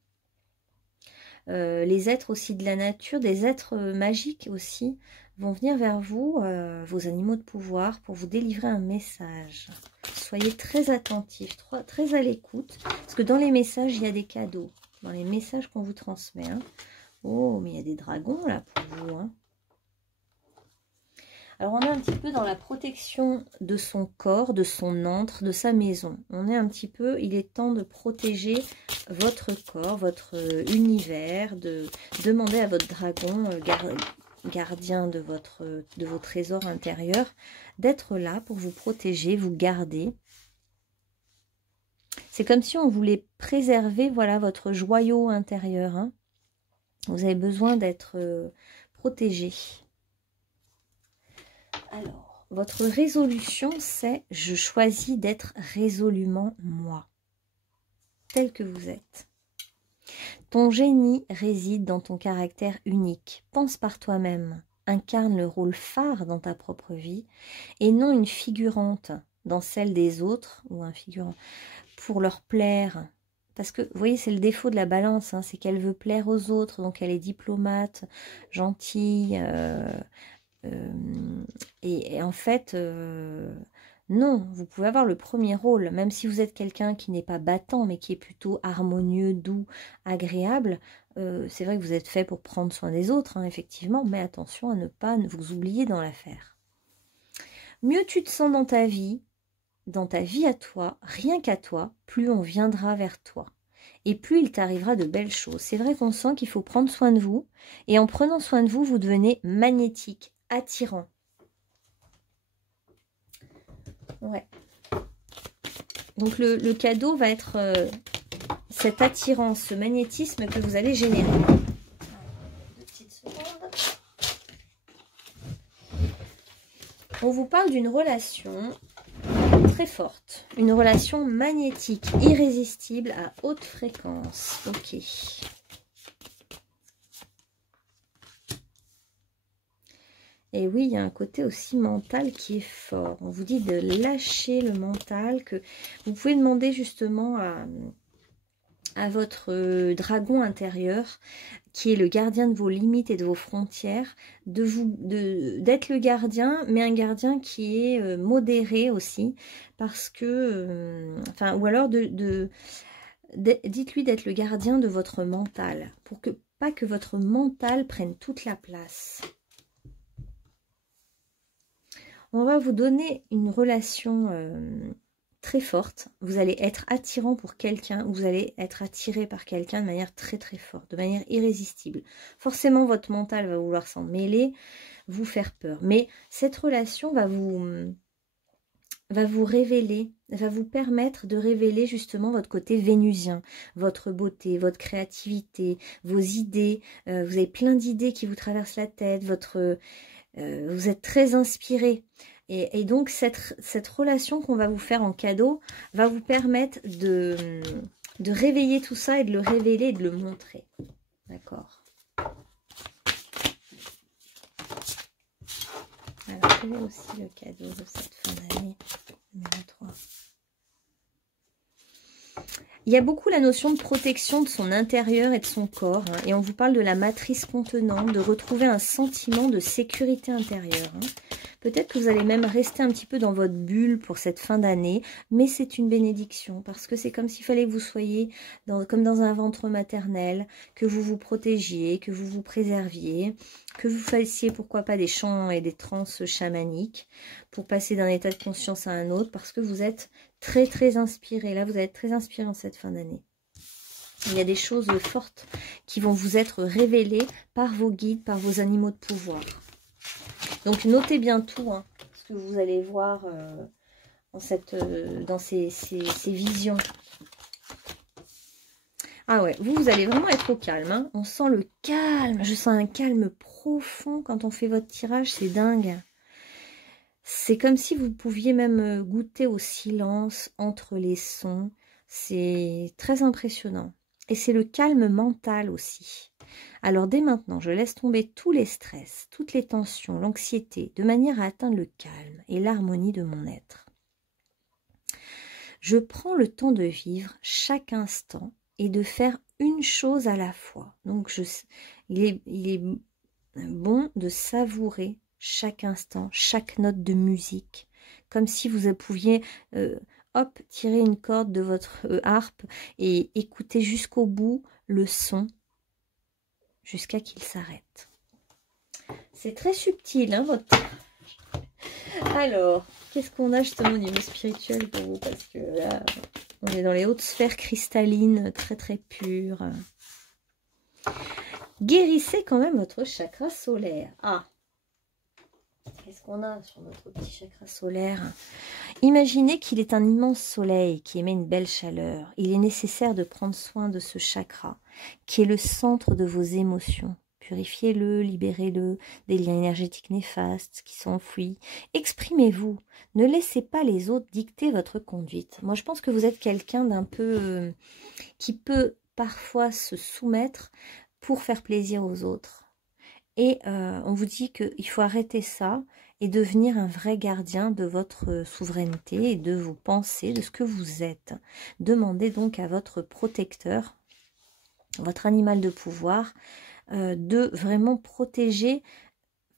Les êtres aussi de la nature, des êtres magiques aussi, vont venir vers vous, vos animaux de pouvoir, pour vous délivrer un message. Soyez très attentifs, très à l'écoute, parce que dans les messages, il y a des cadeaux. Dans les messages qu'on vous transmet. Hein. Oh, mais il y a des dragons là pour vous. Hein. Alors, on est un petit peu dans la protection de son corps, de son antre, de sa maison. On est un petit peu, il est temps de protéger votre corps, votre univers, de demander à votre dragon, gardien de vos trésors intérieurs, d'être là pour vous protéger, vous garder. C'est comme si on voulait préserver, voilà, votre joyau intérieur. Hein. Vous avez besoin d'être protégé. Alors, votre résolution, c'est « Je choisis d'être résolument moi, tel que vous êtes ». Ton génie réside dans ton caractère unique. Pense par toi-même, incarne le rôle phare dans ta propre vie et non une figurante dans celle des autres ou un figurant pour leur plaire. Parce que, vous voyez, c'est le défaut de la balance, hein, c'est qu'elle veut plaire aux autres, donc elle est diplomate, gentille, et en fait, non, vous pouvez avoir le premier rôle, même si vous êtes quelqu'un qui n'est pas battant, mais qui est plutôt harmonieux, doux, agréable. C'est vrai que vous êtes fait pour prendre soin des autres, hein, effectivement, mais attention à ne pas vous oublier dans l'affaire. Mieux tu te sens dans ta vie à toi, rien qu'à toi, plus on viendra vers toi. Et plus il t'arrivera de belles choses. C'est vrai qu'on sent qu'il faut prendre soin de vous, et en prenant soin de vous, vous devenez magnétique, attirant. Ouais. Donc le cadeau va être cette attirance, ce magnétisme que vous allez générer. 2 petites secondes. On vous parle d'une relation très forte, une relation magnétique, irrésistible, à haute fréquence. Ok. Et oui, il y a un côté aussi mental qui est fort. On vous dit de lâcher le mental, que vous pouvez demander justement à votre dragon intérieur, qui est le gardien de vos limites et de vos frontières, d'être le gardien, mais un gardien qui est modéré aussi, parce que, enfin, ou alors dites-lui d'être le gardien de votre mental, pour que pas que votre mental prenne toute la place. On va vous donner une relation très forte. Vous allez être attirant pour quelqu'un, vous allez être attiré par quelqu'un de manière très très forte, de manière irrésistible. Forcément, votre mental va vouloir s'en mêler, vous faire peur. Mais cette relation va vous révéler, va vous permettre de révéler justement votre côté vénusien, votre beauté, votre créativité, vos idées. Vous avez plein d'idées qui vous traversent la tête, vous êtes très inspiré. Et donc, cette relation qu'on va vous faire en cadeau va vous permettre de réveiller tout ça et de le révéler et de le montrer. D'accord? Quel est aussi le cadeau de cette fin d'année 2023? Il y a beaucoup la notion de protection de son intérieur et de son corps. Hein, et on vous parle de la matrice contenante, de retrouver un sentiment de sécurité intérieure. Hein. Peut-être que vous allez même rester un petit peu dans votre bulle pour cette fin d'année, mais c'est une bénédiction parce que c'est comme s'il fallait que vous soyez comme dans un ventre maternel, que vous vous protégiez, que vous vous préserviez, que vous fassiez pourquoi pas des chants et des transes chamaniques pour passer d'un état de conscience à un autre parce que vous êtes très très inspiré. Là, vous allez être très inspiré en cette fin d'année. Il y a des choses fortes qui vont vous être révélées par vos guides, par vos animaux de pouvoir. Donc, notez bien tout, hein, ce que vous allez voir dans ces visions. Ah ouais, vous allez vraiment être au calme. Hein. On sent le calme. Je sens un calme profond quand on fait votre tirage. C'est dingue. C'est comme si vous pouviez même goûter au silence entre les sons. C'est très impressionnant. Et c'est le calme mental aussi. Alors dès maintenant, je laisse tomber tous les stress, toutes les tensions, l'anxiété, de manière à atteindre le calme et l'harmonie de mon être. Je prends le temps de vivre chaque instant et de faire une chose à la fois. Donc il est bon de savourer chaque instant, chaque note de musique, comme si vous pouviez hop, tirer une corde de votre harpe et écouter jusqu'au bout le son, jusqu'à qu'il s'arrête. C'est très subtil, hein, votre... Alors, qu'est-ce qu'on a justement au niveau spirituel pour vous? Parce que là, on est dans les hautes sphères cristallines, très très pures. Guérissez quand même votre chakra solaire. Ah, qu'est-ce qu'on a sur notre petit chakra solaire? Imaginez qu'il est un immense soleil qui émet une belle chaleur. Il est nécessaire de prendre soin de ce chakra, qui est le centre de vos émotions. Purifiez-le, libérez-le des liens énergétiques néfastes qui sont enfouis. Exprimez-vous. Ne laissez pas les autres dicter votre conduite. Moi, je pense que vous êtes quelqu'un d'un peu... qui peut parfois se soumettre pour faire plaisir aux autres. Et on vous dit qu'il faut arrêter ça et devenir un vrai gardien de votre souveraineté et de vos pensées, de ce que vous êtes. Demandez donc à votre protecteur, votre animal de pouvoir, de vraiment protéger,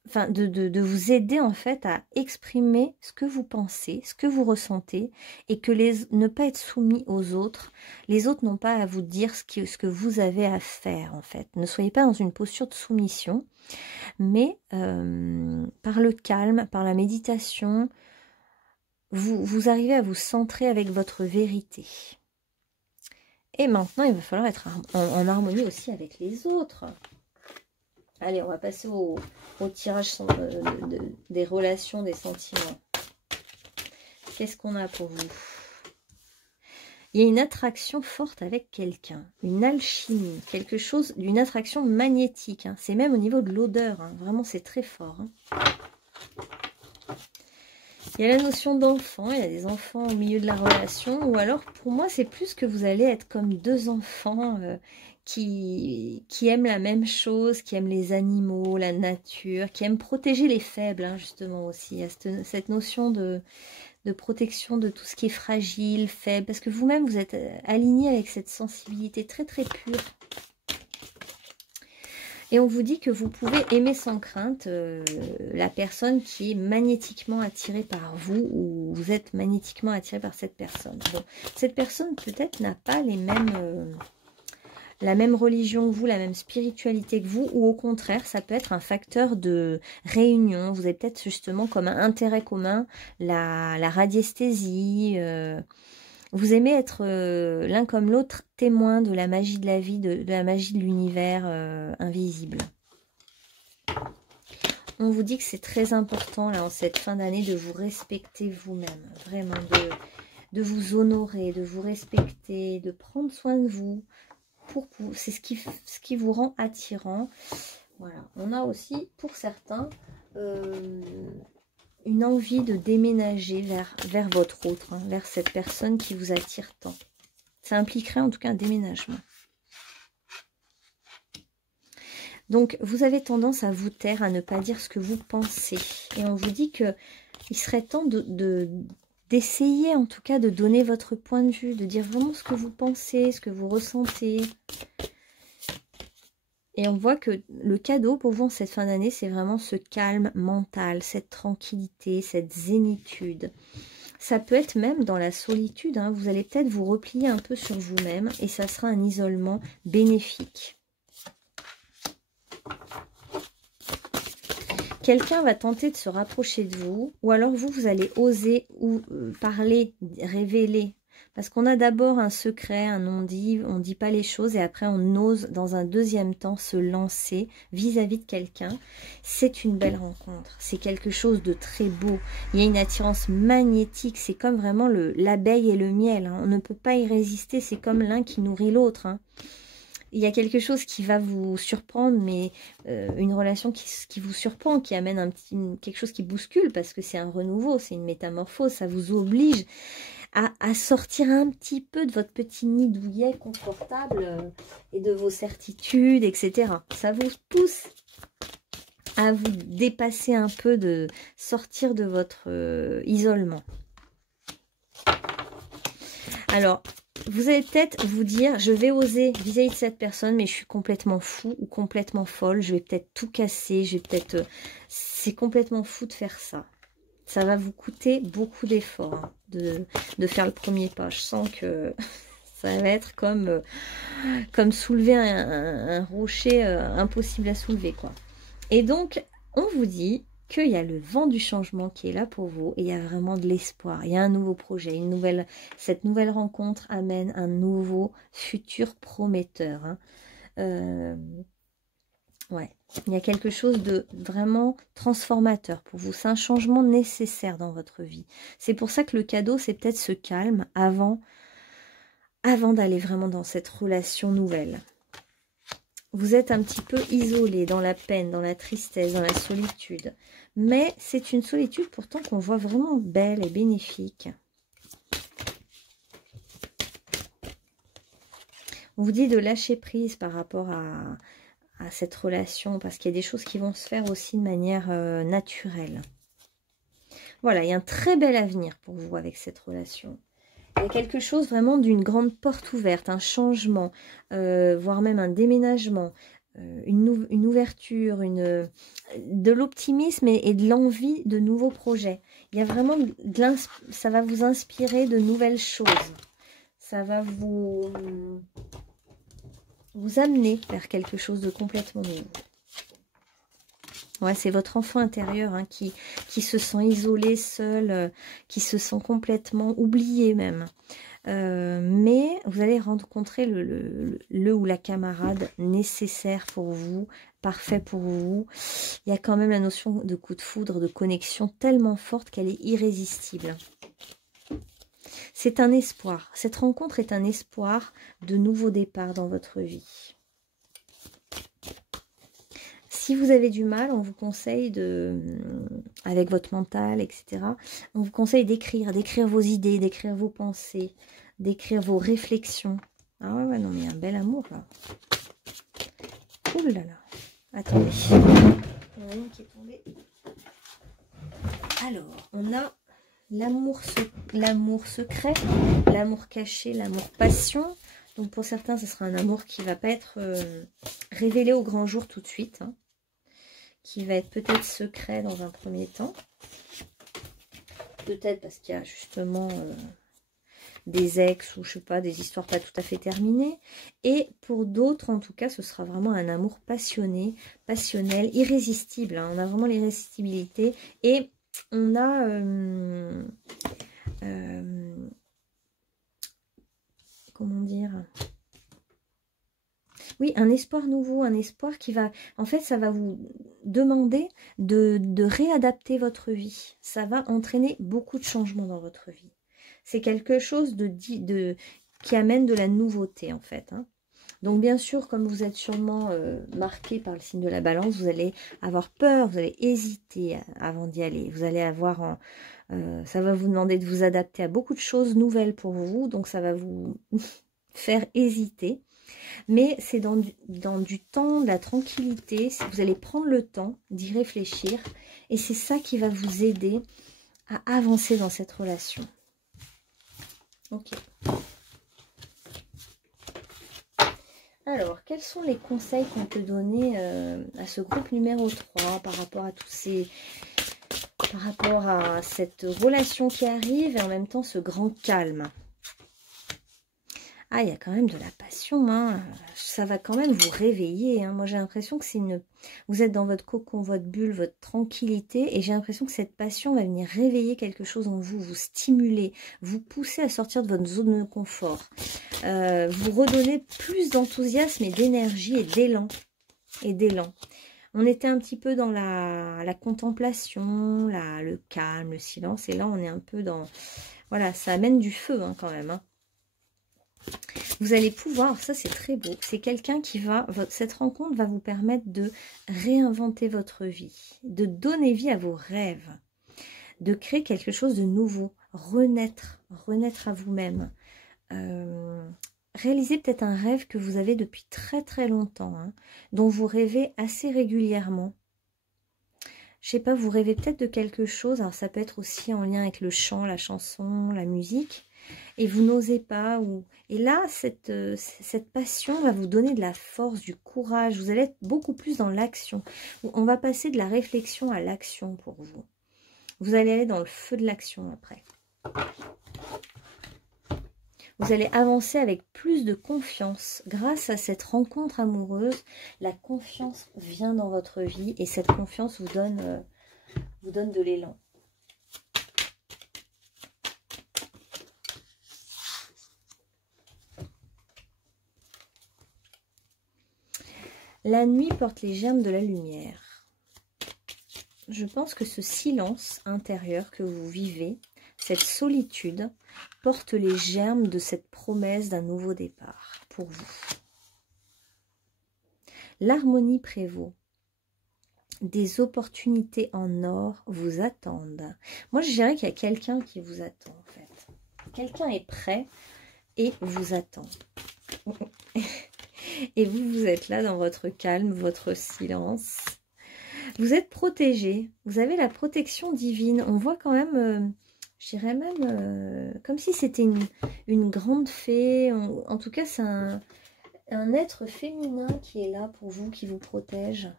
enfin de vous aider en fait à exprimer ce que vous pensez, ce que vous ressentez, et que ne pas être soumis aux autres. Les autres n'ont pas à vous dire ce que vous avez à faire en fait. Ne soyez pas dans une posture de soumission, mais par le calme, par la méditation, vous arrivez à vous centrer avec votre vérité. Et maintenant, il va falloir être en harmonie aussi avec les autres. Allez, on va passer au tirage des relations, des sentiments. Qu'est-ce qu'on a pour vous? Il y a une attraction forte avec quelqu'un, une alchimie, quelque chose d'une attraction magnétique. Hein. C'est même au niveau de l'odeur, hein. Vraiment c'est très fort. Hein. Il y a la notion d'enfant, il y a des enfants au milieu de la relation, ou alors pour moi c'est plus que vous allez être comme deux enfants qui aiment la même chose, qui aiment les animaux, la nature, qui aiment protéger les faibles, hein, justement aussi. Il y a cette notion de protection de tout ce qui est fragile, faible, parce que vous-même vous êtes aligné avec cette sensibilité très très pure. Et on vous dit que vous pouvez aimer sans crainte la personne qui est magnétiquement attirée par vous, ou vous êtes magnétiquement attiré par cette personne. Bon, cette personne peut-être n'a pas les mêmes... la même religion que vous, la même spiritualité que vous, ou au contraire, ça peut être un facteur de réunion. Vous avez peut-être justement comme un intérêt commun la radiesthésie. Vous aimez être l'un comme l'autre témoin de la magie de la vie, de la magie de l'univers invisible. On vous dit que c'est très important là en cette fin d'année de vous respecter vous-même, vraiment de vous honorer, de vous respecter, de prendre soin de vous. C'est ce qui vous rend attirant. Voilà. On a aussi, pour certains, une envie de déménager vers votre autre, hein, vers cette personne qui vous attire tant. Ça impliquerait en tout cas un déménagement. Donc, vous avez tendance à vous taire, à ne pas dire ce que vous pensez. Et on vous dit que il serait temps d'essayer, en tout cas, de donner votre point de vue, de dire vraiment ce que vous pensez, ce que vous ressentez. Et on voit que le cadeau pour vous en cette fin d'année, c'est vraiment ce calme mental, cette tranquillité, cette zénitude. Ça peut être même dans la solitude, hein. Vous allez peut-être vous replier un peu sur vous-même et ça sera un isolement bénéfique. Quelqu'un va tenter de se rapprocher de vous ou alors vous allez oser ou parler, révéler. Parce qu'on a d'abord un secret, un non-dit, on ne dit pas les choses et après on ose dans un deuxième temps se lancer vis-à-vis de quelqu'un. C'est une belle rencontre, c'est quelque chose de très beau. Il y a une attirance magnétique, c'est comme vraiment l'abeille et le miel, hein. On ne peut pas y résister, c'est comme l'un qui nourrit l'autre, hein. Il y a quelque chose qui va vous surprendre, mais une relation qui vous surprend, qui amène quelque chose qui bouscule, parce que c'est un renouveau, c'est une métamorphose, ça vous oblige à sortir un petit peu de votre petit nid douillet confortable et de vos certitudes, etc. Ça vous pousse à vous dépasser un peu, de sortir de votre isolement. Alors, vous allez peut-être vous dire, je vais oser vis-à-vis de cette personne, mais je suis complètement fou ou complètement folle, je vais peut-être tout casser, c'est complètement fou de faire ça. Ça va vous coûter beaucoup d'efforts, hein, de faire le premier pas. Je sens que ça va être comme soulever un rocher impossible à soulever, quoi. Et donc, on vous dit qu'il y a le vent du changement qui est là pour vous et il y a vraiment de l'espoir. Il y a un nouveau projet, cette nouvelle rencontre amène un nouveau futur prometteur, hein. Ouais, il y a quelque chose de vraiment transformateur pour vous. C'est un changement nécessaire dans votre vie. C'est pour ça que le cadeau, c'est peut-être ce calme avant d'aller vraiment dans cette relation nouvelle. Vous êtes un petit peu isolé dans la peine, dans la tristesse, dans la solitude. Mais c'est une solitude pourtant qu'on voit vraiment belle et bénéfique. On vous dit de lâcher prise par rapport à cette relation, parce qu'il y a des choses qui vont se faire aussi de manière naturelle. Voilà, il y a un très bel avenir pour vous avec cette relation. Il y a quelque chose vraiment d'une grande porte ouverte, un changement, voire même un déménagement, une ouverture, de l'optimisme et de l'envie de nouveaux projets. Il y a vraiment ça va vous inspirer de nouvelles choses. Ça va vous amener vers quelque chose de complètement nouveau. Ouais, c'est votre enfant intérieur, hein, qui se sent isolé, seul, qui se sent complètement oublié même. Mais vous allez rencontrer le ou la camarade nécessaire pour vous, parfait pour vous. Il y a quand même la notion de coup de foudre, de connexion tellement forte qu'elle est irrésistible. C'est un espoir. Cette rencontre est un espoir de nouveaux départs dans votre vie. Si vous avez du mal, on vous conseille avec votre mental, etc., on vous conseille d'écrire vos idées, d'écrire vos pensées, d'écrire vos réflexions. Ah ouais, non, mais il y a un bel amour, là. Ouh là là. Attendez. Il y en a une qui est tombée. Alors, on a l'amour secret, l'amour caché, l'amour passion. Donc, pour certains, ce sera un amour qui ne va pas être révélé au grand jour tout de suite, hein, qui va être peut-être secret dans un premier temps. Peut-être parce qu'il y a justement des ex ou je sais pas, des histoires pas tout à fait terminées. Et pour d'autres, en tout cas, ce sera vraiment un amour passionné, passionnel, irrésistible, hein. On a vraiment l'irrésistibilité et on a comment dire, oui, un espoir nouveau, un espoir qui va... En fait, ça va vous demander de réadapter votre vie. Ça va entraîner beaucoup de changements dans votre vie. C'est quelque chose qui amène de la nouveauté, en fait, hein. Donc, bien sûr, comme vous êtes sûrement marqué par le signe de la balance, vous allez avoir peur, vous allez hésiter avant d'y aller. Vous allez avoir... ça va vous demander de vous adapter à beaucoup de choses nouvelles pour vous. Donc, ça va vous faire hésiter. Mais c'est dans du temps, de la tranquillité. Vous allez prendre le temps d'y réfléchir. Et c'est ça qui va vous aider à avancer dans cette relation. Ok. Alors, quels sont les conseils qu'on peut donner à ce groupe numéro 3 par rapport à tous ces... par rapport à cette relation qui arrive et en même temps ce grand calme? Ah, il y a quand même de la passion, hein. Ça va quand même vous réveiller, hein. Moi, j'ai l'impression que c'est une... Vous êtes dans votre cocon, votre bulle, votre tranquillité, et j'ai l'impression que cette passion va venir réveiller quelque chose en vous, vous stimuler, vous pousser à sortir de votre zone de confort, vous redonner plus d'enthousiasme et d'énergie et d'élan. On était un petit peu dans la contemplation, le calme, le silence, et là, on est un peu dans... Voilà, ça amène du feu, hein, quand même, hein. Vous allez pouvoir, ça c'est très beau, c'est quelqu'un qui va, cette rencontre va vous permettre de réinventer votre vie, de donner vie à vos rêves, de créer quelque chose de nouveau, renaître à vous-même, réaliser peut-être un rêve que vous avez depuis très très longtemps, hein, dont vous rêvez assez régulièrement. Je sais pas, vous rêvez peut-être de quelque chose, alors ça peut être aussi en lien avec le chant, la chanson, la musique, et vous n'osez pas, et là, cette passion va vous donner de la force, du courage, vous allez être beaucoup plus dans l'action. On va passer de la réflexion à l'action pour vous. Vous allez aller dans le feu de l'action après. Vous allez avancer avec plus de confiance. Grâce à cette rencontre amoureuse, la confiance vient dans votre vie et cette confiance vous donne de l'élan. La nuit porte les germes de la lumière. Je pense que ce silence intérieur que vous vivez, cette solitude, porte les germes de cette promesse d'un nouveau départ pour vous. L'harmonie prévaut. Des opportunités en or vous attendent. Moi, je dirais qu'il y a quelqu'un qui vous attend, en fait. Quelqu'un est prêt et vous attend. Et vous êtes là dans votre calme, votre silence. Vous êtes protégé. Vous avez la protection divine. On voit quand même, je dirais même, comme si c'était une grande fée. En tout cas, c'est un être féminin qui est là pour vous, qui vous protège.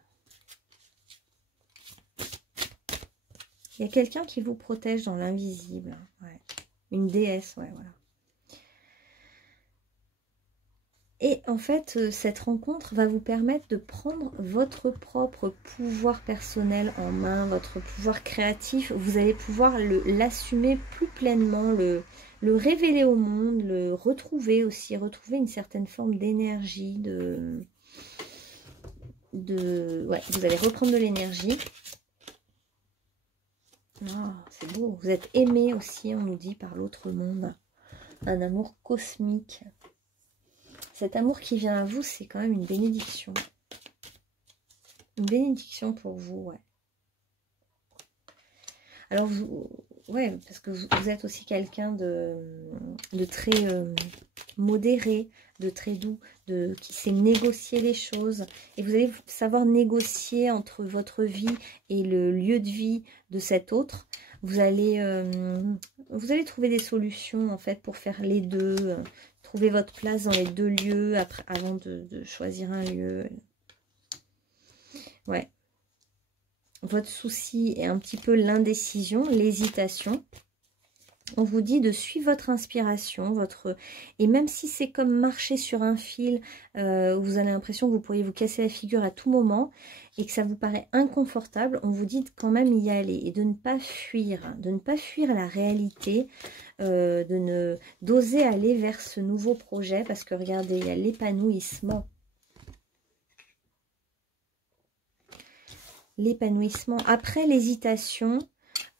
Il y a quelqu'un qui vous protège dans l'invisible. Ouais. Une déesse, ouais, voilà. Et en fait, cette rencontre va vous permettre de prendre votre propre pouvoir personnel en main, votre pouvoir créatif. Vous allez pouvoir l'assumer plus pleinement, le révéler au monde, le retrouver aussi, retrouver une certaine forme d'énergie, ouais, vous allez reprendre de l'énergie. Oh, c'est beau. Vous êtes aimé aussi, on nous dit, par l'autre monde. Un amour cosmique. Cet amour qui vient à vous, c'est quand même une bénédiction. Une bénédiction pour vous, ouais. Alors, ouais, parce que vous êtes aussi quelqu'un de très modéré, de très doux, qui sait négocier les choses. Et vous allez savoir négocier entre votre vie et le lieu de vie de cet autre. Vous allez trouver des solutions, en fait, pour faire les deux. Trouver votre place dans les deux lieux avant de choisir un lieu. Ouais. Votre souci est un petit peu l'indécision, l'hésitation. On vous dit de suivre votre inspiration, et même si c'est comme marcher sur un fil, où vous avez l'impression que vous pourriez vous casser la figure à tout moment, et que ça vous paraît inconfortable, on vous dit de quand même y aller, et de ne pas fuir la réalité, d'oser aller vers ce nouveau projet, parce que regardez, il y a l'épanouissement. L'épanouissement. Après l'hésitation,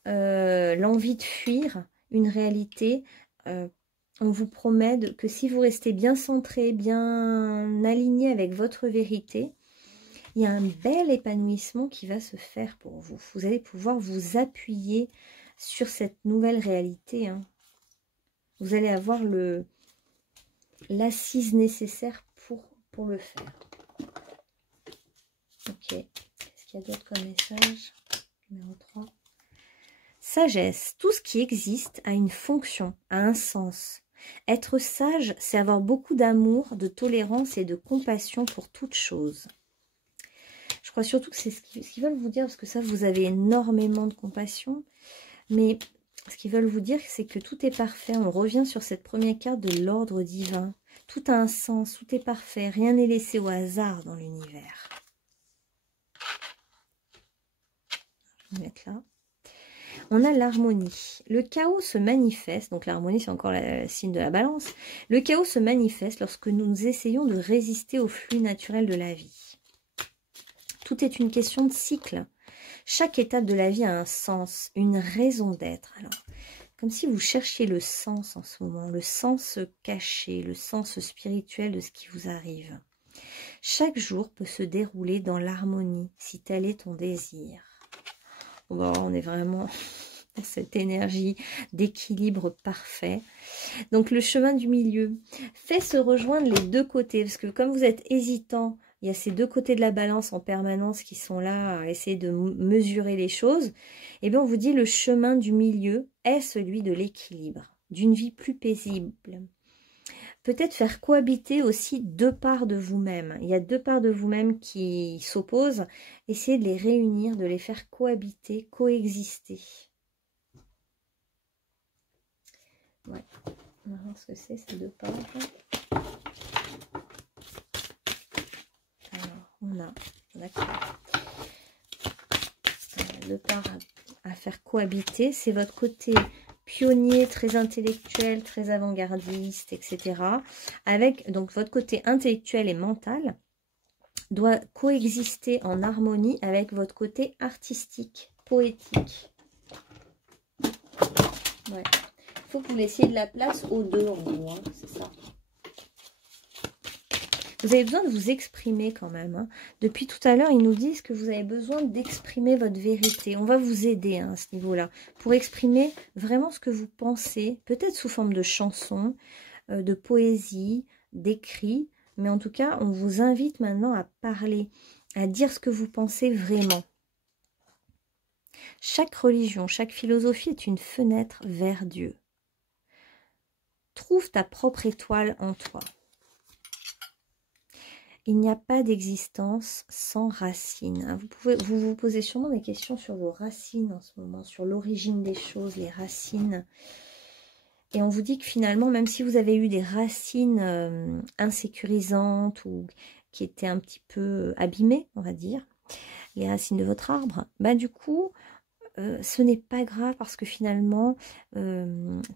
l'envie de fuir une réalité, on vous promet que si vous restez bien centré, bien aligné avec votre vérité, il y a un bel épanouissement qui va se faire pour vous. Vous allez pouvoir vous appuyer sur cette nouvelle réalité, hein. Vous allez avoir l'assise nécessaire pour pour le faire. Ok. Qu'est-ce qu'il y a d'autre comme message? Numéro 3. Sagesse. Tout ce qui existe a une fonction, a un sens. Être sage, c'est avoir beaucoup d'amour, de tolérance et de compassion pour toute chose. Je crois surtout que c'est ce qu'ils veulent vous dire, parce que ça, vous avez énormément de compassion. Mais ce qu'ils veulent vous dire, c'est que tout est parfait. On revient sur cette première carte de l'ordre divin. Tout a un sens, tout est parfait. Rien n'est laissé au hasard dans l'univers. Je vais mettre là. On a l'harmonie. Le chaos se manifeste, donc l'harmonie c'est encore le signe de la balance. Le chaos se manifeste lorsque nous essayons de résister au flux naturel de la vie. Tout est une question de cycle. Chaque étape de la vie a un sens, une raison d'être. Alors, comme si vous cherchiez le sens en ce moment, le sens caché, le sens spirituel de ce qui vous arrive. Chaque jour peut se dérouler dans l'harmonie, si tel est ton désir. Bon, on est vraiment dans cette énergie d'équilibre parfait. Donc le chemin du milieu fait se rejoindre les deux côtés, parce que comme vous êtes hésitant, il y a ces deux côtés de la balance en permanence qui sont là à essayer de mesurer les choses. Et bien on vous dit le chemin du milieu est celui de l'équilibre, d'une vie plus paisible. Peut-être faire cohabiter aussi deux parts de vous-même. Il y a deux parts de vous-même qui s'opposent. Essayez de les réunir, de les faire cohabiter, coexister. Ouais. On va voir ce que c'est ces deux parts. Alors, on a, d'accord, deux parts à faire cohabiter. C'est votre côté pionnier, très intellectuel, très avant-gardiste, etc. Avec donc votre côté intellectuel et mental doit coexister en harmonie avec votre côté artistique, poétique. Ouais. Il faut que vous laissiez de la place aux deux en gros, hein, c'est ça. Vous avez besoin de vous exprimer quand même. Hein. Depuis tout à l'heure, ils nous disent que vous avez besoin d'exprimer votre vérité. On va vous aider hein, à ce niveau-là pour exprimer vraiment ce que vous pensez, peut-être sous forme de chansons, de poésie, d'écrits. Mais en tout cas, on vous invite maintenant à parler, à dire ce que vous pensez vraiment. Chaque religion, chaque philosophie est une fenêtre vers Dieu. Trouve ta propre étoile en toi. Il n'y a pas d'existence sans racines. Vous vous posez sûrement des questions sur vos racines en ce moment, sur l'origine des choses, les racines. Et on vous dit que finalement, même si vous avez eu des racines insécurisantes ou qui étaient un petit peu abîmées, on va dire, les racines de votre arbre, bah du coup, ce n'est pas grave parce que finalement,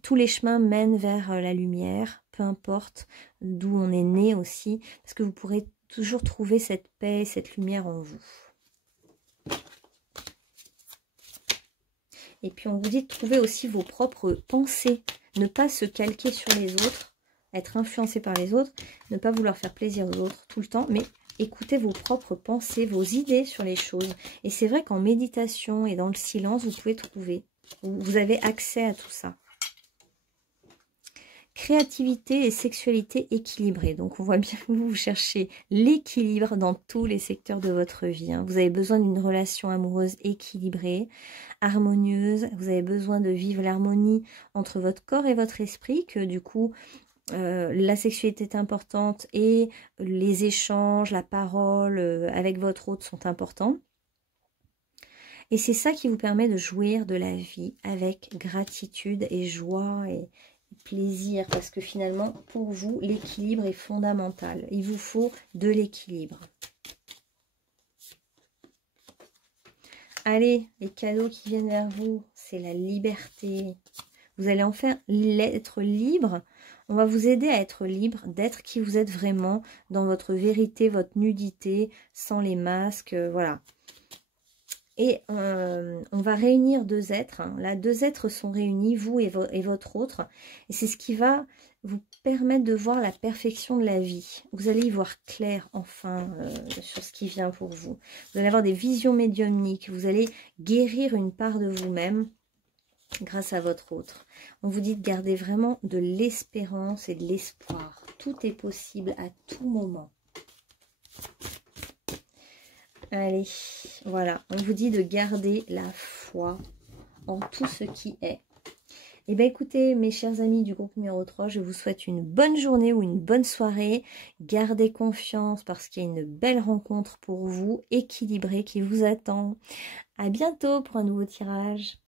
tous les chemins mènent vers la lumière, peu importe d'où on est né aussi, parce que vous pourrez toujours trouver cette paix, cette lumière en vous. Et puis on vous dit de trouver aussi vos propres pensées, ne pas se calquer sur les autres, être influencé par les autres, ne pas vouloir faire plaisir aux autres tout le temps, mais écoutez vos propres pensées, vos idées sur les choses. Et c'est vrai qu'en méditation et dans le silence, vous pouvez trouver, vous avez accès à tout ça. Créativité et sexualité équilibrée. Donc, on voit bien que vous cherchez l'équilibre dans tous les secteurs de votre vie. Hein. Vous avez besoin d'une relation amoureuse équilibrée, harmonieuse. Vous avez besoin de vivre l'harmonie entre votre corps et votre esprit, que du coup, la sexualité est importante et les échanges, la parole avec votre hôte sont importants. Et c'est ça qui vous permet de jouir de la vie avec gratitude et joie et plaisir, parce que finalement, pour vous, l'équilibre est fondamental. Il vous faut de l'équilibre. Allez, les cadeaux qui viennent vers vous, c'est la liberté. Vous allez enfin être libre. On va vous aider à être libre, d'être qui vous êtes vraiment, dans votre vérité, votre nudité, sans les masques, voilà. Et on va réunir deux êtres. Hein. Là, deux êtres sont réunis, vous et votre autre. Et c'est ce qui va vous permettre de voir la perfection de la vie. Vous allez y voir clair, enfin, sur ce qui vient pour vous. Vous allez avoir des visions médiumniques. Vous allez guérir une part de vous-même grâce à votre autre. On vous dit de garder vraiment de l'espérance et de l'espoir. Tout est possible à tout moment. Allez, voilà, on vous dit de garder la foi en tout ce qui est. Eh bien écoutez, mes chers amis du groupe numéro 3, je vous souhaite une bonne journée ou une bonne soirée. Gardez confiance parce qu'il y a une belle rencontre pour vous, équilibrée, qui vous attend. À bientôt pour un nouveau tirage.